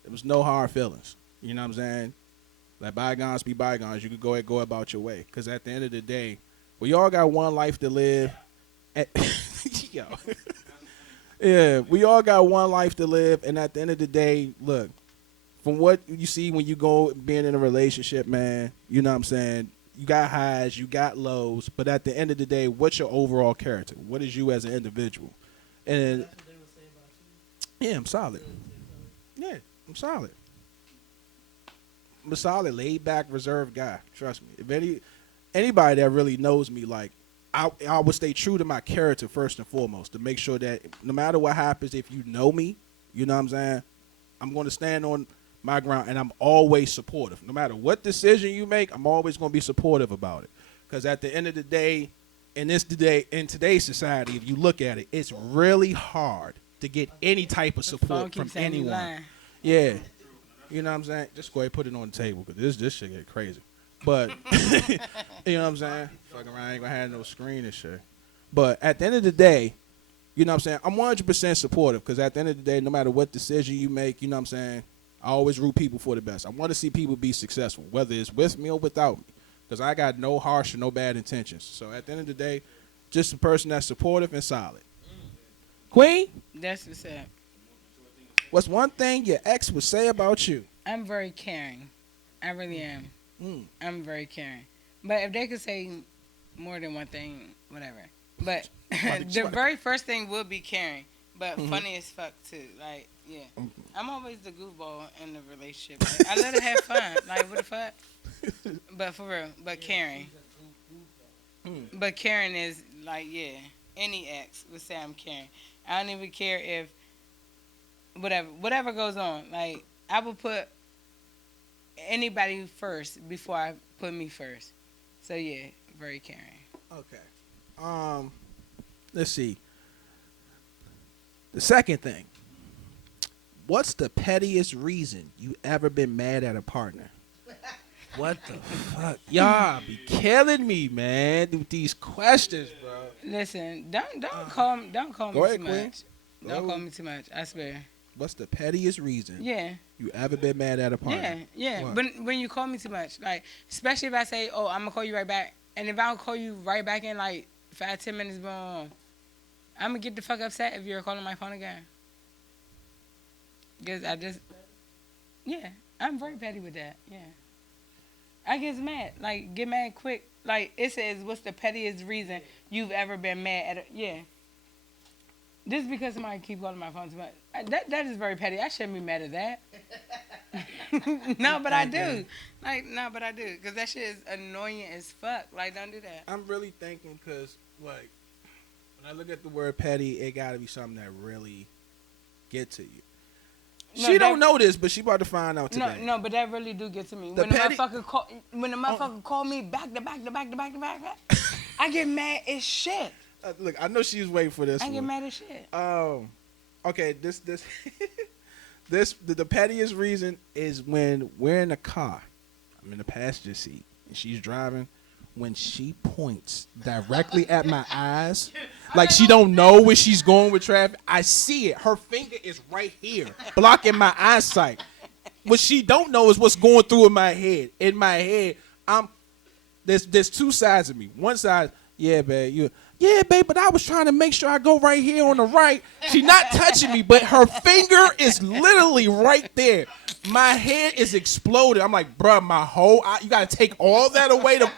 there was no hard feelings. You know what I'm saying? Let bygones be bygones. You could go ahead and go about your way. Because at the end of the day, we all got one life to live. Yo. Yeah, we all got one life to live, and at the end of the day, look, from what you see when you go being in a relationship, man, you know what I'm saying, you got highs, you got lows, but at the end of the day, what's your overall character? What is you as an individual? And yeah, I'm solid. Yeah, I'm solid. I'm a solid, laid back, reserved guy. Trust me. If anybody that really knows me, like, I would stay true to my character first and foremost to make sure that no matter what happens, if you know me, you know what I'm saying, I'm going to stand on my ground, and I'm always supportive. No matter what decision you make, I'm always going to be supportive about it. Because at the end of the day, in today's society, if you look at it, it's really hard to get any type of support from anyone. Yeah. You know what I'm saying? Just go ahead and put it on the table because this shit get crazy. But, you know what I'm saying? Fucking around, I ain't gonna have no screen and shit. But at the end of the day, you know what I'm saying? I'm 100% supportive because at the end of the day, no matter what decision you make, you know what I'm saying? I always root people for the best. I want to see people be successful, whether it's with me or without me, because I got no harsh or no bad intentions. So at the end of the day, just a person that's supportive and solid. Queen? That's what's up. What's one thing your ex would say about you? I'm very caring. I really am. I'm very caring. But if they could say more than one thing, whatever. But the very first thing would be caring. But funny as fuck, too. Like, yeah. I'm always the goofball in the relationship. Like, I let her have fun. Like, what the fuck? But for real. But caring. But caring is, like, yeah. Any ex would say I'm caring. I don't even care if whatever goes on. Like, I would put anybody first before I put me first. So yeah, very caring. Okay. Let's see. The second thing. What's the pettiest reason you ever been mad at a partner? What the fuck? Y'all be killing me, man, with these questions, bro. Listen, don't call me Go too ahead, much. Queen. Don't call me too much. I swear. What's the pettiest reason you ever been mad at a partner? Yeah. What? But when you call me too much, like, especially if I say, oh, I'm going to call you right back. And if I don't call you right back in like 5-10 minutes, boom, I'm going to get the fuck upset if you're calling my phone again. Because I'm very petty with that, yeah. I get mad. Like, get mad quick. Like, it says, what's the pettiest reason you've ever been mad at yeah. Just because somebody keep calling my phone too much. That is very petty. I shouldn't be mad at that. No, but I do. Like, no, but I do. Because that shit is annoying as fuck. Like, don't do that. I'm really thinking because, like, when I look at the word petty, it got to be something that really get to you. No, She don't know this, but she about to find out today. No, but that really do get to me. The When petty- the motherfucker call me back to back, I get mad as shit. Look, I know she was waiting for this I one. get mad as shit. Okay, this the pettiest reason is when we're in a car. I'm in the passenger seat and she's driving. When she points directly at my eyes, like she don't know where she's going with traffic, I see it. Her finger is right here, blocking my eyesight. What she don't know is what's going through in my head. In my head, there's two sides of me. One side, yeah, babe, but I was trying to make sure I go right here on the right. She's not touching me, but her finger is literally right there. My head is exploded. I'm like, bruh, my whole eye, you got to take all that away to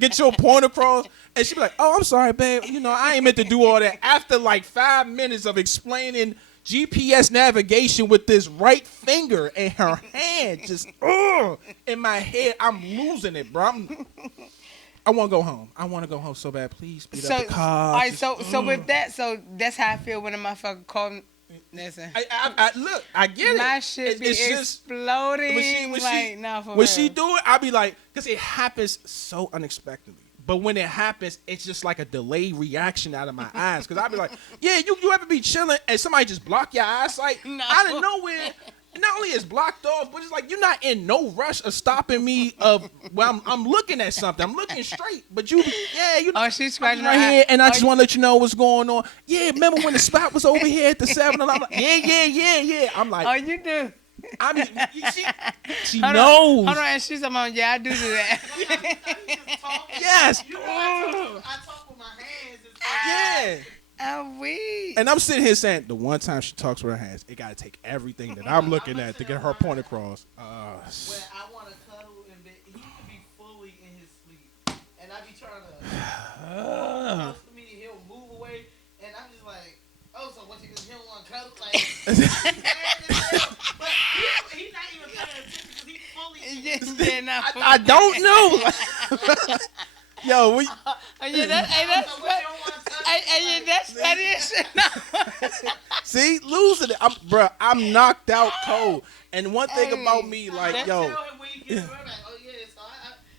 get your point across. And she be like, oh, I'm sorry, babe. You know, I ain't meant to do all that. After like 5 minutes of explaining GPS navigation with this right finger and her hand just in my head, I'm losing it, bro. I want to go home. I want to go home so bad. Please speed up the car. All right, so with that, so that's how I feel when a motherfucker call me. Listen, I look, I get it. My shit be exploding. When she do it, I be like, because it happens so unexpectedly. But when it happens, it's just like a delayed reaction out of my eyes. Because I be like, yeah, you ever be chilling and somebody just block your eyesight out of nowhere? Not only is blocked off, but it's like you're not in no rush of stopping me. I'm looking at something. I'm looking straight, but you know. Oh, she's scratching right here, and I just want to let you know what's going on. Yeah, remember when the spot was over here at the 7? And I'm like, yeah. I'm like, oh, you do. I mean, she Hold knows. Hold on, and she's on. Yeah, I do that. Yes. I talk with my hands. Yeah. Oh, we. And I'm sitting here saying, the one time she talks with her hands, it got to take everything that I'm looking at to get her point across. When I want to cuddle in bed, he could be fully in his sleep. And I be trying to close to me, he'll move away. And I'm just like, oh, so what you because he don't want to cuddle? Like, but he's not even paying attention because he's fully I don't know. Yo, that's petty as shit. See, losing it. I'm knocked out cold. And one thing about me, like, yo. tell him when you get around, like, oh, yeah, so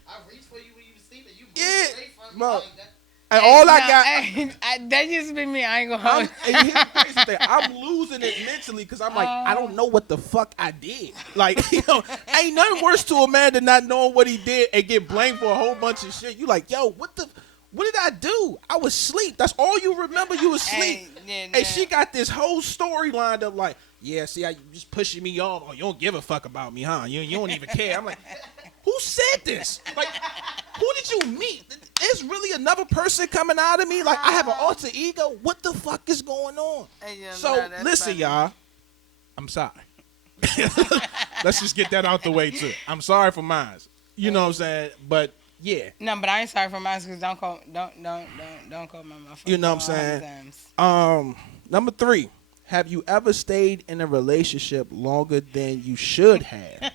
I reached for you when you were sleeping. You moved away from me. Bro. Like that. And all I got. That used to be me. I ain't gonna hold. I'm losing it mentally because I'm like, I don't know what the fuck I did. Like, ain't nothing worse to a man than not knowing what he did and get blamed for a whole bunch of shit. You like, yo, what did I do? I was asleep. That's all you remember. You was asleep. And she got this whole story lined up like, yeah, see how you just pushing me off. Oh, you don't give a fuck about me, huh? You don't even care. I'm like, who said this? Like, who did you meet? Is really another person coming out of me? Like, I have an alter ego? What the fuck is going on? So, listen, y'all. I'm sorry. Let's just get that out the way, too. I'm sorry for mine. You know what I'm saying? But, yeah. No, but I ain't sorry for mine because don't call my phone. You know what I'm saying? Number 3. Have you ever stayed in a relationship longer than you should have?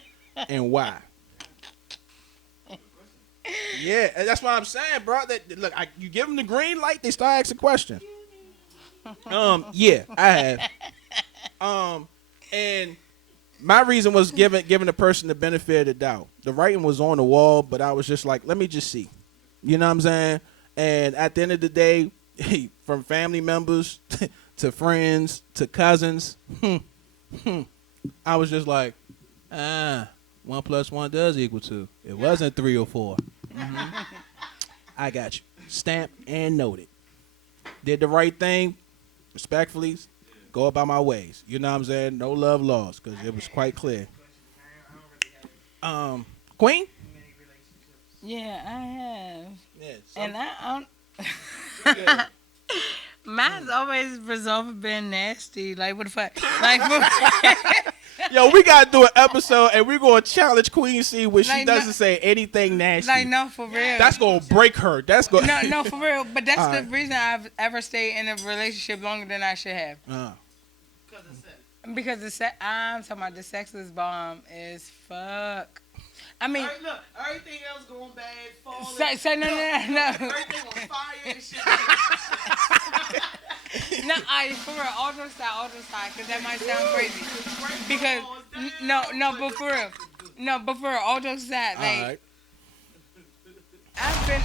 And why? Yeah, that's what I'm saying, bro. Look, you give them the green light, they start asking questions. Yeah, I have. And my reason was giving the person the benefit of the doubt. The writing was on the wall, but I was just like, let me just see. You know what I'm saying? And at the end of the day, from family members to friends to cousins, I was just like, 1 + 1 does equal 2. It wasn't 3 or 4. Mm-hmm. I got you. Stamped and noted. Did the right thing. Respectfully, go about my ways. You know what I'm saying? No love lost because it was quite clear. Queen? Yeah, I have. Yeah, and I don't. Mine's always result of being nasty. Like, what the fuck? Like, Yo, we gotta do an episode, and we're gonna challenge Queen C where she Like, doesn't no- say anything nasty. like, no, for real. That's gonna break her. That's gonna. no, for real. But that's All the right. reason I've ever stayed in a relationship longer than I should have. Because of sex. Because I'm talking about the sexless bomb is fuck. I mean, All right, look, everything else going bad, falling. say no. Everything on fire and shit. No, for real, all jokes aside, because that might sound crazy. Because but for real, all jokes aside, like All right. I've been,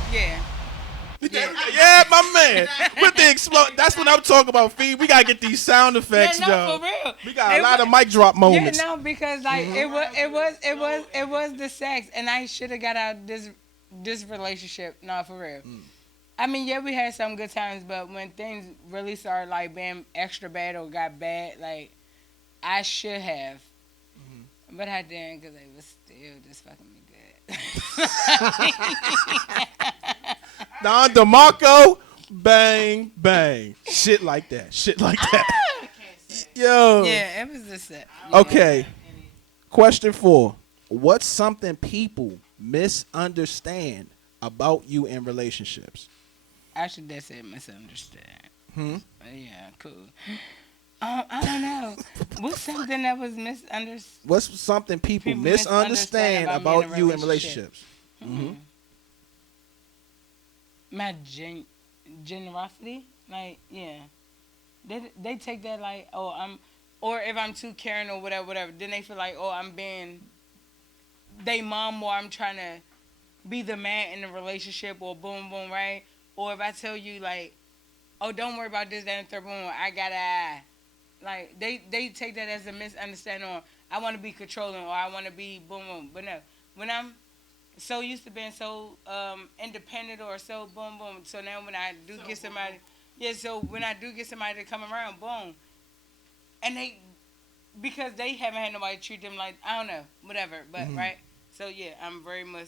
Yeah, my man. With the explode. That's what I'm talking about, Fee. We gotta get these sound effects, no, though. for real. We got a lot of mic drop moments. Yeah, no, because like it was the sex, and I should have got out of this relationship. No, for real. I mean, yeah, we had some good times, but when things really started like being extra bad or got bad, like I should have, but I didn't because it was still just fucking me good. Don DeMarco, bang, bang. Shit like that. Yo. Yeah, it was the sex. Okay. Question 4. What's something people misunderstand about you in relationships? Actually, that's it. Misunderstand. Yeah, cool. I don't know. What's something that was misunderstood? What's something people People misunderstand misunderstand about you in relationships? My generosity, like, yeah, they take that like, oh, or if I'm too caring or whatever, then they feel like, oh, I'm being they mom, or I'm trying to be the man in the relationship, or boom, right? Or if I tell you like, oh, don't worry about this, that, and third, boom, I gotta, like, they take that as a misunderstanding, or I want to be controlling, or I want to be boom, but no, when I'm so used to being so independent or so boom, so now when I do get somebody, so when I do get somebody to come around, boom, and because they haven't had nobody treat them like, I don't know, whatever, but right, so yeah, I'm very much,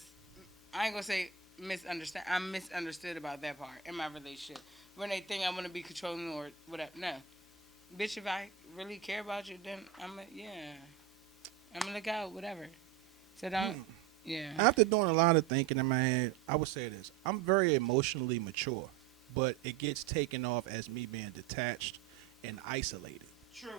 I ain't gonna say misunderstand, I'm misunderstood about that part in my relationship, when they think I want to be controlling or whatever. No, bitch, if I really care about you, then I'm gonna look out, whatever, so don't. Yeah. After doing a lot of thinking in my head, I would say this. I'm very emotionally mature, but it gets taken off as me being detached and isolated. True.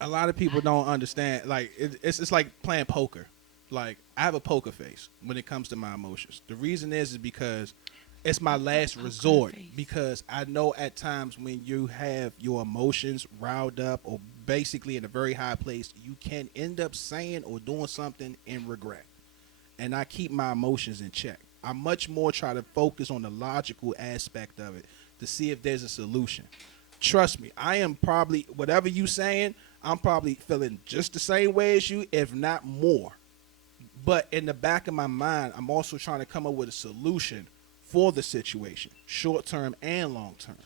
A lot of people don't understand. Like, it's like playing poker. Like, I have a poker face when it comes to my emotions. The reason is because it's my last resort, because I know at times when you have your emotions riled up or basically in a very high place, you can end up saying or doing something in regret. And I keep my emotions in check. I much more try to focus on the logical aspect of it to see if there's a solution. Trust me, I am probably, whatever you saying, I'm probably feeling just the same way as you, if not more. But in the back of my mind, I'm also trying to come up with a solution for the situation, short term and long term.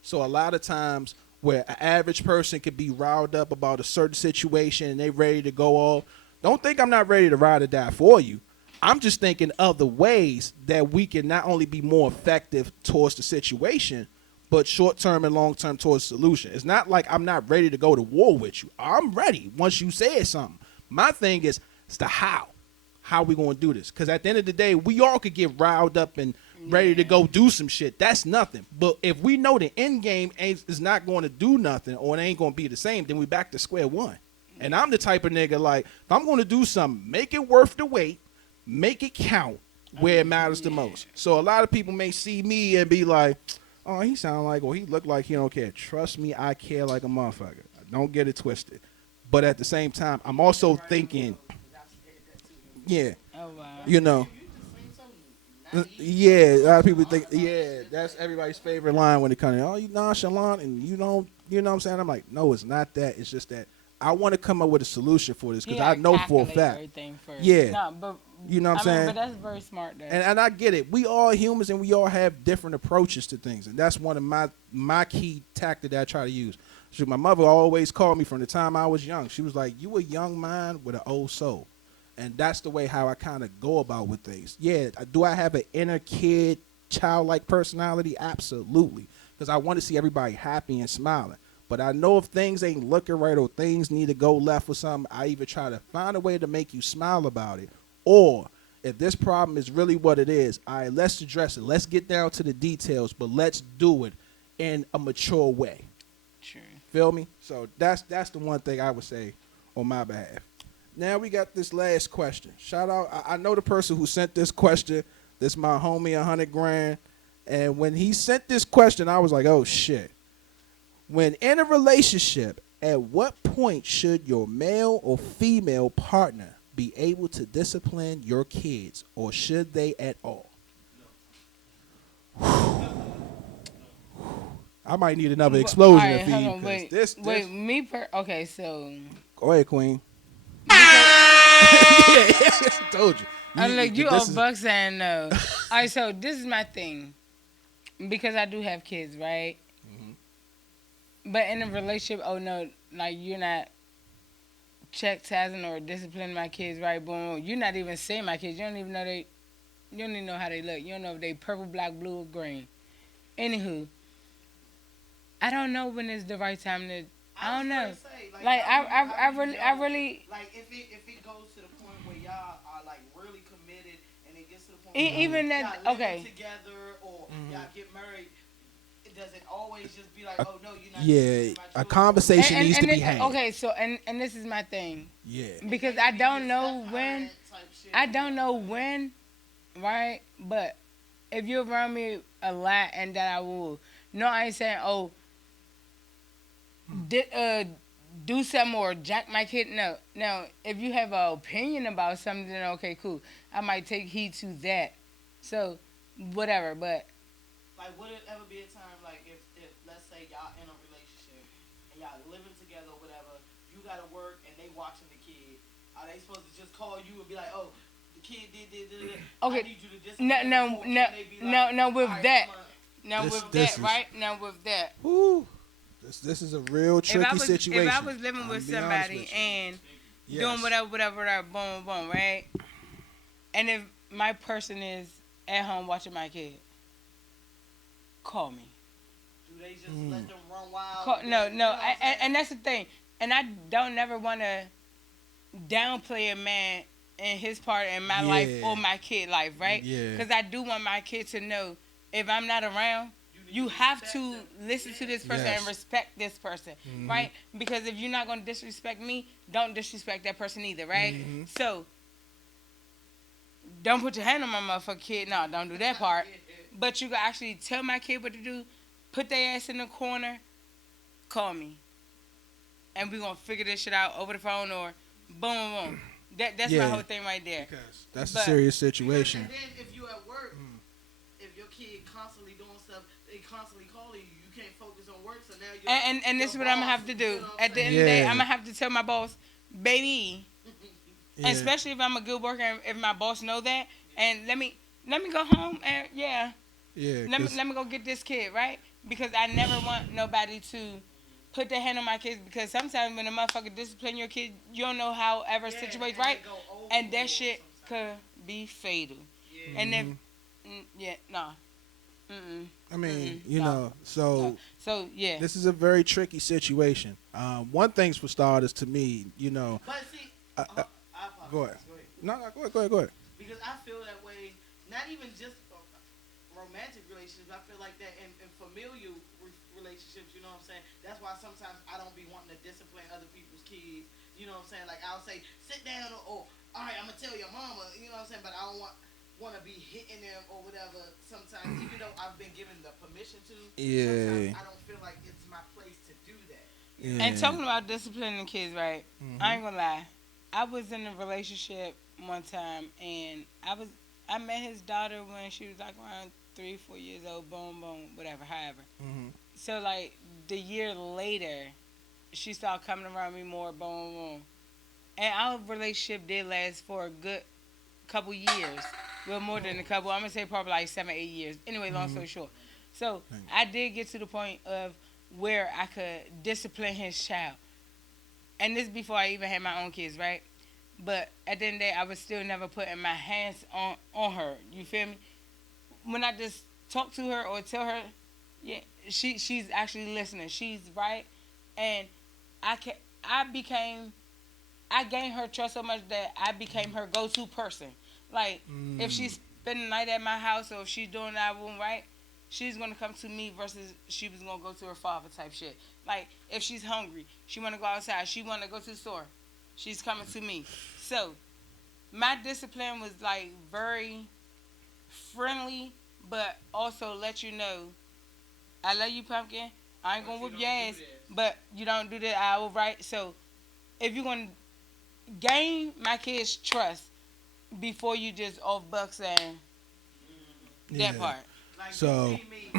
So a lot of times where an average person could be riled up about a certain situation and they ready to go off, don't think I'm not ready to ride or die for you. I'm just thinking of the ways that we can not only be more effective towards the situation, but short-term and long-term towards the solution. It's not like I'm not ready to go to war with you. I'm ready once you said something. My thing is, it's the how. How we going to do this? Because at the end of the day, we all could get riled up and ready to go do some shit. That's nothing. But if we know the end game is not going to do nothing, or it ain't going to be the same, then we back to square one. And I'm the type of nigga, like, if I'm going to do something, make it worth the wait. Make it count where it matters the most. So a lot of people may see me and be like, oh, he sound like, or he look like he don't care. Trust me, I care like a motherfucker. Don't get it twisted. But at the same time, I'm also thinking, yeah, Oh wow. you know, yeah, a lot of people think, yeah, that's everybody's favorite line when it comes to, oh, you nonchalant and you don't, you know what I'm saying? I'm like, no, it's not that. It's just that I want to come up with a solution for this because I know for a fact. Yeah. No, but, You know what I'm saying? But that's very smart, though. And I get it. We all humans and we all have different approaches to things. And that's one of my key tactic that I try to use. So my mother always called me from the time I was young. She was like, you a young mind with an old soul. And that's the way how I kind of go about with things. Yeah, do I have an inner kid, childlike personality? Absolutely. because I want to see everybody happy and smiling. But I know if things ain't looking right or things need to go left or something, I either try to find a way to make you smile about it, or if this problem is really what it is, all right, let's address it. Let's get down to the details, but let's do it in a mature way. True. Feel me? So that's the one thing I would say on my behalf. Now we got this last question. Shout out. I know the person who sent this question. This my homie, 100 grand. And when he sent this question, I was like, oh, shit. When in a relationship, at what point should your male or female partner be able to discipline your kids, or should they at all? I might need another explosion. All right, if he, hold on, wait, this, okay, so. Go ahead, Queen. Yeah, told you. I'm like, you old bucks and no. All right, so this is my thing. Because I do have kids, right? Mm-hmm. But in a relationship, oh no, like you're not chastising or disciplining my kids, right? Boom. You're not even seeing my kids. You don't even know how they look. You don't know if they purple, black, blue, or green. Anywho, I don't know when is the right time to. I don't know. I really. Like if it goes to the point where y'all are like really committed, and it gets to the point Even where that y'all okay. living together or y'all get married, it doesn't always just be like, oh no, you're not. Yeah, a conversation needs to be had. Okay, so and this is my thing. Yeah. Because I don't know when. I don't know when, right? But if you're around me a lot, and that I will. No, I ain't saying do something or jack my kid. No. Now, if you have an opinion about something, then okay, cool. I might take heed to that. So, whatever. But like, would it ever be a time like if let's say y'all in a relationship and y'all living together or whatever, you gotta work and they watching the kid? Are they supposed to just call you and be like, oh, the kid did okay. I need you to discipline No, with right, that. This Right? Now with that. Ooh. This is a real tricky situation. If I was living with somebody and doing whatever, boom, boom, right? And if my person is at home watching my kid, call me. Do they just let them run wild? No. And that's the thing. And I don't never want to downplay a man in his part in my life or my kid life, right? Yeah. Because I do want my kid to know if I'm not around, you have to listen to this person and respect this person, right? Because if you're not going to disrespect me, don't disrespect that person either, right? So, don't put your hand on my motherfucking kid. No, don't do that part. But you can actually tell my kid what to do, put their ass in the corner, call me. And we're going to figure this shit out over the phone or boom, boom. That's my whole thing right there. Because that's a serious situation. And then if you at work, if your kid constantly doing stuff, they constantly calling you. You can't focus on work, so now you're... And this is what I'm going to have to do. At the end of the day, I'm going to have to tell my boss, baby, especially if I'm a good worker, and if my boss know that, and let me go home and, let me go get this kid, right? Because I never want nobody to put their hand on my kids, because sometimes when a motherfucker discipline your kid, you don't know how ever situation, right? And that shit could be fatal. Yeah. And if, I mean, you know, so yeah. This is a very tricky situation. One thing's for starters to me, you know. But see, go ahead. No, go ahead. Because I feel that way, not even just romantic relationships. I feel like that in familial relationships. You know what I'm saying? That's why sometimes I don't be wanting to discipline other people's kids. You know what I'm saying? Like I'll say, sit down, or all right, I'm gonna tell your mama. You know what I'm saying? But I don't want to be hitting them or whatever. Sometimes, even though I've been given the permission to, sometimes I don't feel like it's my place to do that. Yeah. And talking about disciplining kids, right? I ain't gonna lie. I was in a relationship one time, and I met his daughter when she was like around 3-4 years old. Boom, boom, whatever, however. So like the year later, she started coming around me more. Boom, boom, and our relationship did last for a good couple years. Well, more than a couple. I'm gonna say probably like 7-8 years. Anyway, long story short. So I did get to the point of where I could discipline his child. And this before I even had my own kids, right? But at the end of the day, I was still never putting my hands on her. You feel me? When I just talk to her or tell her, Yeah, she's actually listening. She's right, and I gained her trust so much that I became her go-to person. Like if she's spending the night at my house or if she's doing that room right, she's gonna come to me versus she was gonna go to her father type shit. Like if she's hungry, she wanna go outside, she wanna go to the store, she's coming to me. So my discipline was like very friendly, but also let you know I love you, Pumpkin. I ain't gonna whip your ass, but you don't do that. I will right. So if you're gonna gain my kids' trust before you just off bucks and that part. Like, So. me, what I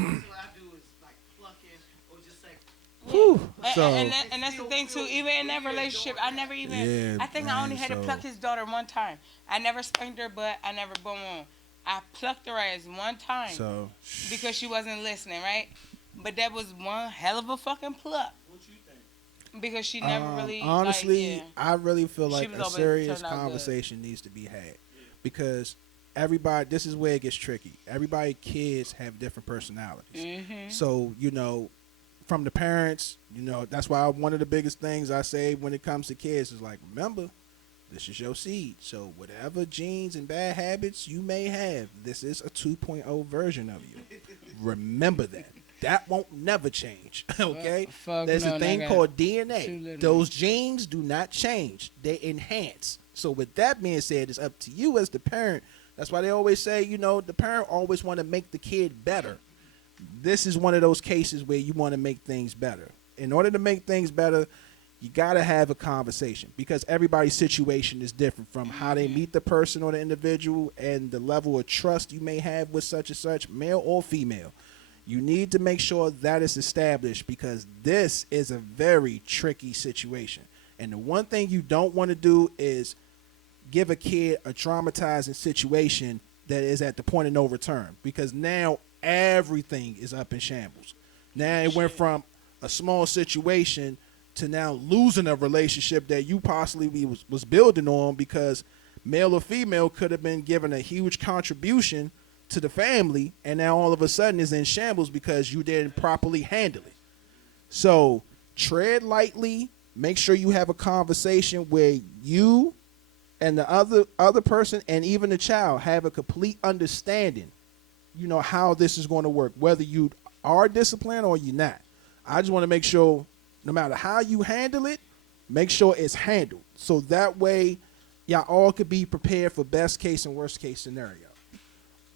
do is like plucking or just like. Whew. So. And that's the thing too. Even in that relationship, I never even. Yeah, I think I only had to pluck his daughter one time. I never spanked her, but I never boom on. I plucked her ass one time. So. Because she wasn't listening, right? But that was one hell of a fucking pluck. What you think? Because she never really. Honestly, like, yeah. I really feel like was a always serious turned out conversation needs to be had because everybody. This is where it gets tricky. Everybody, kids have different personalities. Mm-hmm. So from the parents, that's why one of the biggest things I say when it comes to kids is like, remember, this is your seed. So whatever genes and bad habits you may have, this is a 2.0 version of you. Remember that. That won't never change, okay? There's a thing called DNA. Those genes do not change. They enhance. So with that being said, it's up to you as the parent. That's why they always say, the parent always want to make the kid better. This is one of those cases where you want to make things better. In order to make things better, you got to have a conversation because everybody's situation is different from how they meet the person or the individual and the level of trust you may have with such and such, male or female. You need to make sure that is established because this is a very tricky situation. And the one thing you don't want to do is give a kid a traumatizing situation that is at the point of no return because now everything is up in shambles. Now it went from a small situation to now losing a relationship that you possibly was building on because male or female could have been given a huge contribution to the family, and now all of a sudden is in shambles because you didn't properly handle it. So tread lightly. Make sure you have a conversation where you and the other person and even the child have a complete understanding, how this is going to work, whether you are disciplined or you're not. I just want to make sure no matter how you handle it, make sure it's handled. So that way y'all all could be prepared for best case and worst case scenario.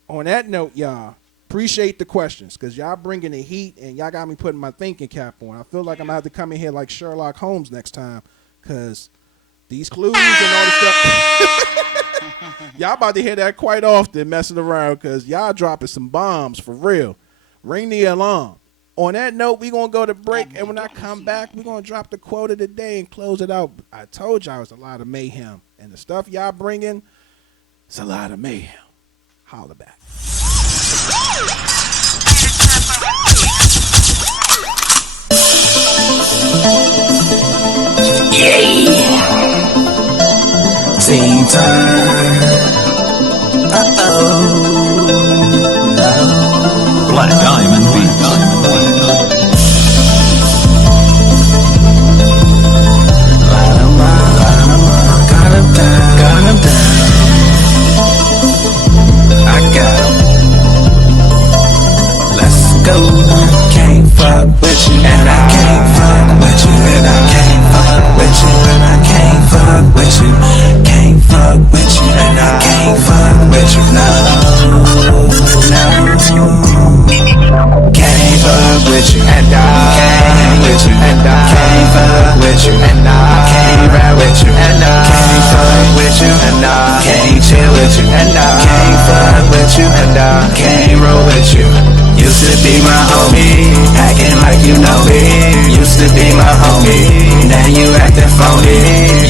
On that note, y'all, appreciate the questions because y'all bringing the heat and y'all got me putting my thinking cap on. I feel like I'm going to have to come in here like Sherlock Holmes next time because these clues and all this stuff. Y'all about to hear that quite often messing around because y'all dropping some bombs for real. Ring the alarm. On that note, we're going to go to break, and when I come back, we're going to drop the quote of the day and close it out. I told y'all it's a lot of mayhem, and the stuff y'all bringing, it's a lot of mayhem. Holla back. Yeah. Teen time. No. Black Diamond Beat. Got him down. I got him. Let's go. Can't fuck with you, and I can't fuck with you, and I can't fuck with you, and I can't fuck with you. Can't fuck with you, and I can't fuck with you. No. Can't fuck with you, and I can't with you, and I can't fuck with you, and I can't ride with you, and I can't fuck with you, and I can't chill with you, and I can't fuck with you, and I can't roll with you. Used to be my homie, acting like you know me. Used to be my homie, now you acting phony.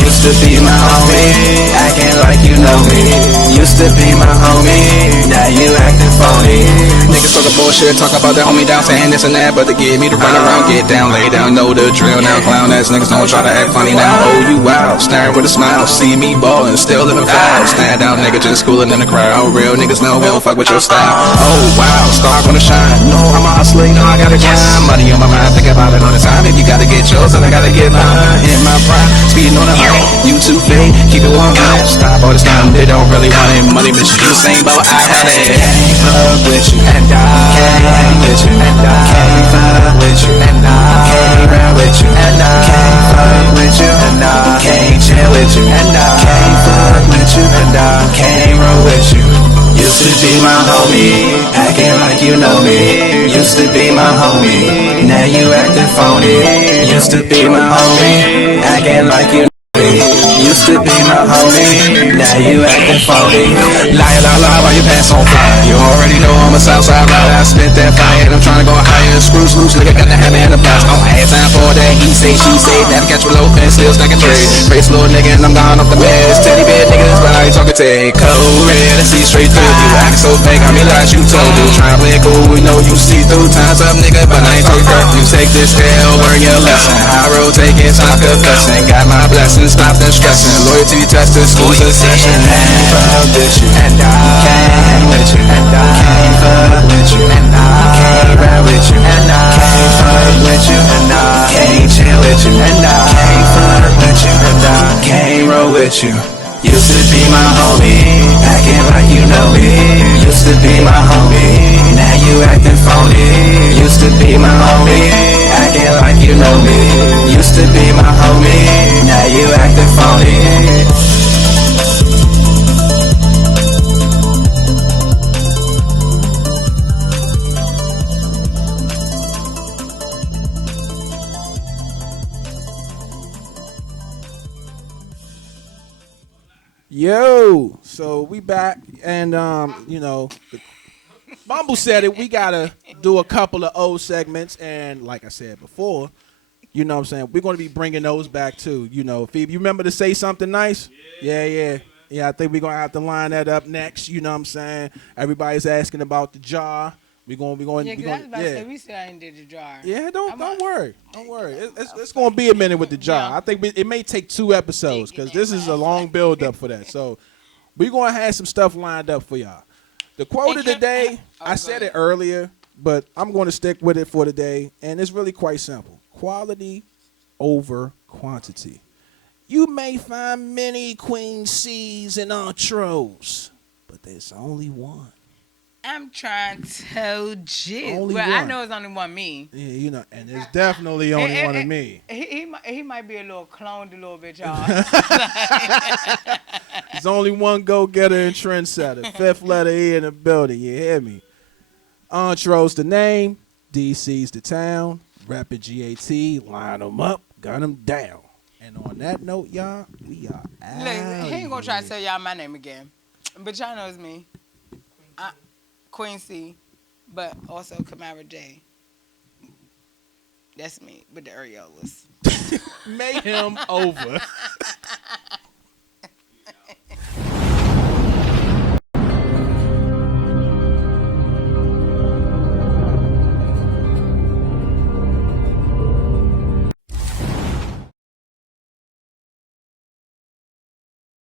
Used to be my homie, acting like you know me. Used to be my homie, now you acting phony. Niggas fuck a boy bullshit. Talk about the homie down saying this and that, but to get me to run around, get down, lay down, know the drill. Now clown ass niggas don't try to act funny now. Oh, you wow, staring with a smile, see me ballin', still living foul. Stand out, nigga, just coolin' in the crowd. Real niggas know we don't fuck with your style. Oh wow, star gonna shine. No, I'm a hustler, you know I gotta grind. Money on my mind, think about it all the time. If you gotta get yours, then I gotta get mine. In my prime, speeding on the highway. You too fake, keep it 100. Stop all this time, they don't really want it. Money, bitch, you same boat, I run it. Can't fuck with you, and I can't hang with you, and I can't fuck with you, and I can't run with you, and I can't fuck with you, and I can't chill with you, and I can't fuck with you, and I can't roll with you. Used to be my homie, acting like you know me. Used to be my homie, now you acting phony. Used to be my homie, acting like you know me. Used to be my homie, now you acting phony. Lie, lie, lie, while your pants on fire. You already know I'm a Southside rider. I spit that fire and I'm trying to go higher. Screws loose, nigga, got the hammer and the blast. Don't have time for that. He say, she say, never catch a low fence, still stacking trade. Face little nigga and I'm gone off the mess. Teddy bear niggas, but I ain't talking to cold red. I see straight through you. Acting so fake, I realize you told you. Trying to play it cool, we know you see through. Time's up, nigga, but I ain't talking crap. You take this L, learn your lesson. High road taking, stop confessing. Got my blessings, stop them stressing. Loyalty tested, school's a session. Can't fuck with you, and I can't hang with you, and I can't fuck with you, and I can't ride with you, and I can't fuck with you, and I can't chill with you, and I can't fuck with you, and I can't roll with you. Used to be my homie, acting like you know me. Used to be my homie, now you acting phony. Used to be my homie, acting like you know me. Used to be my homie, now you acting phony. Yo, so we back, and you know, Bumble said it. We gotta do a couple of old segments, and like I said before, you know what I'm saying, we're gonna be bringing those back too. You know, Phoebe, you remember to say something nice? Yeah. I think we're gonna have to line that up next. You know what I'm saying? Everybody's asking about the jar. We're going. Yeah, because I was about to say, we still ain't did the jar. Yeah, don't worry. It's going to be a minute with the jar. I think it may take 2 episodes because this is a long build up for that. So we're going to have some stuff lined up for y'all. The quote of the day, I said it earlier, but I'm going to stick with it for today, and it's really quite simple. Quality over quantity. You may find many queen C's and entrees, but there's only one. I'm trying to tell you. Only Well, one. I know it's only one me. Yeah, you know, and it's definitely only one of me. He might be a little cloned a little bit, y'all. There's only one go-getter and trendsetter. 5th letter E in the building. You hear me? Entree's the name. DC's the town. Rapid GAT. Line them up. Gun them down. And on that note, y'all, we are out. Look, he ain't gonna try to tell y'all my name again. But y'all know it's me. Queen C, but also Kamara J. That's me with the areolas. Mayhem over.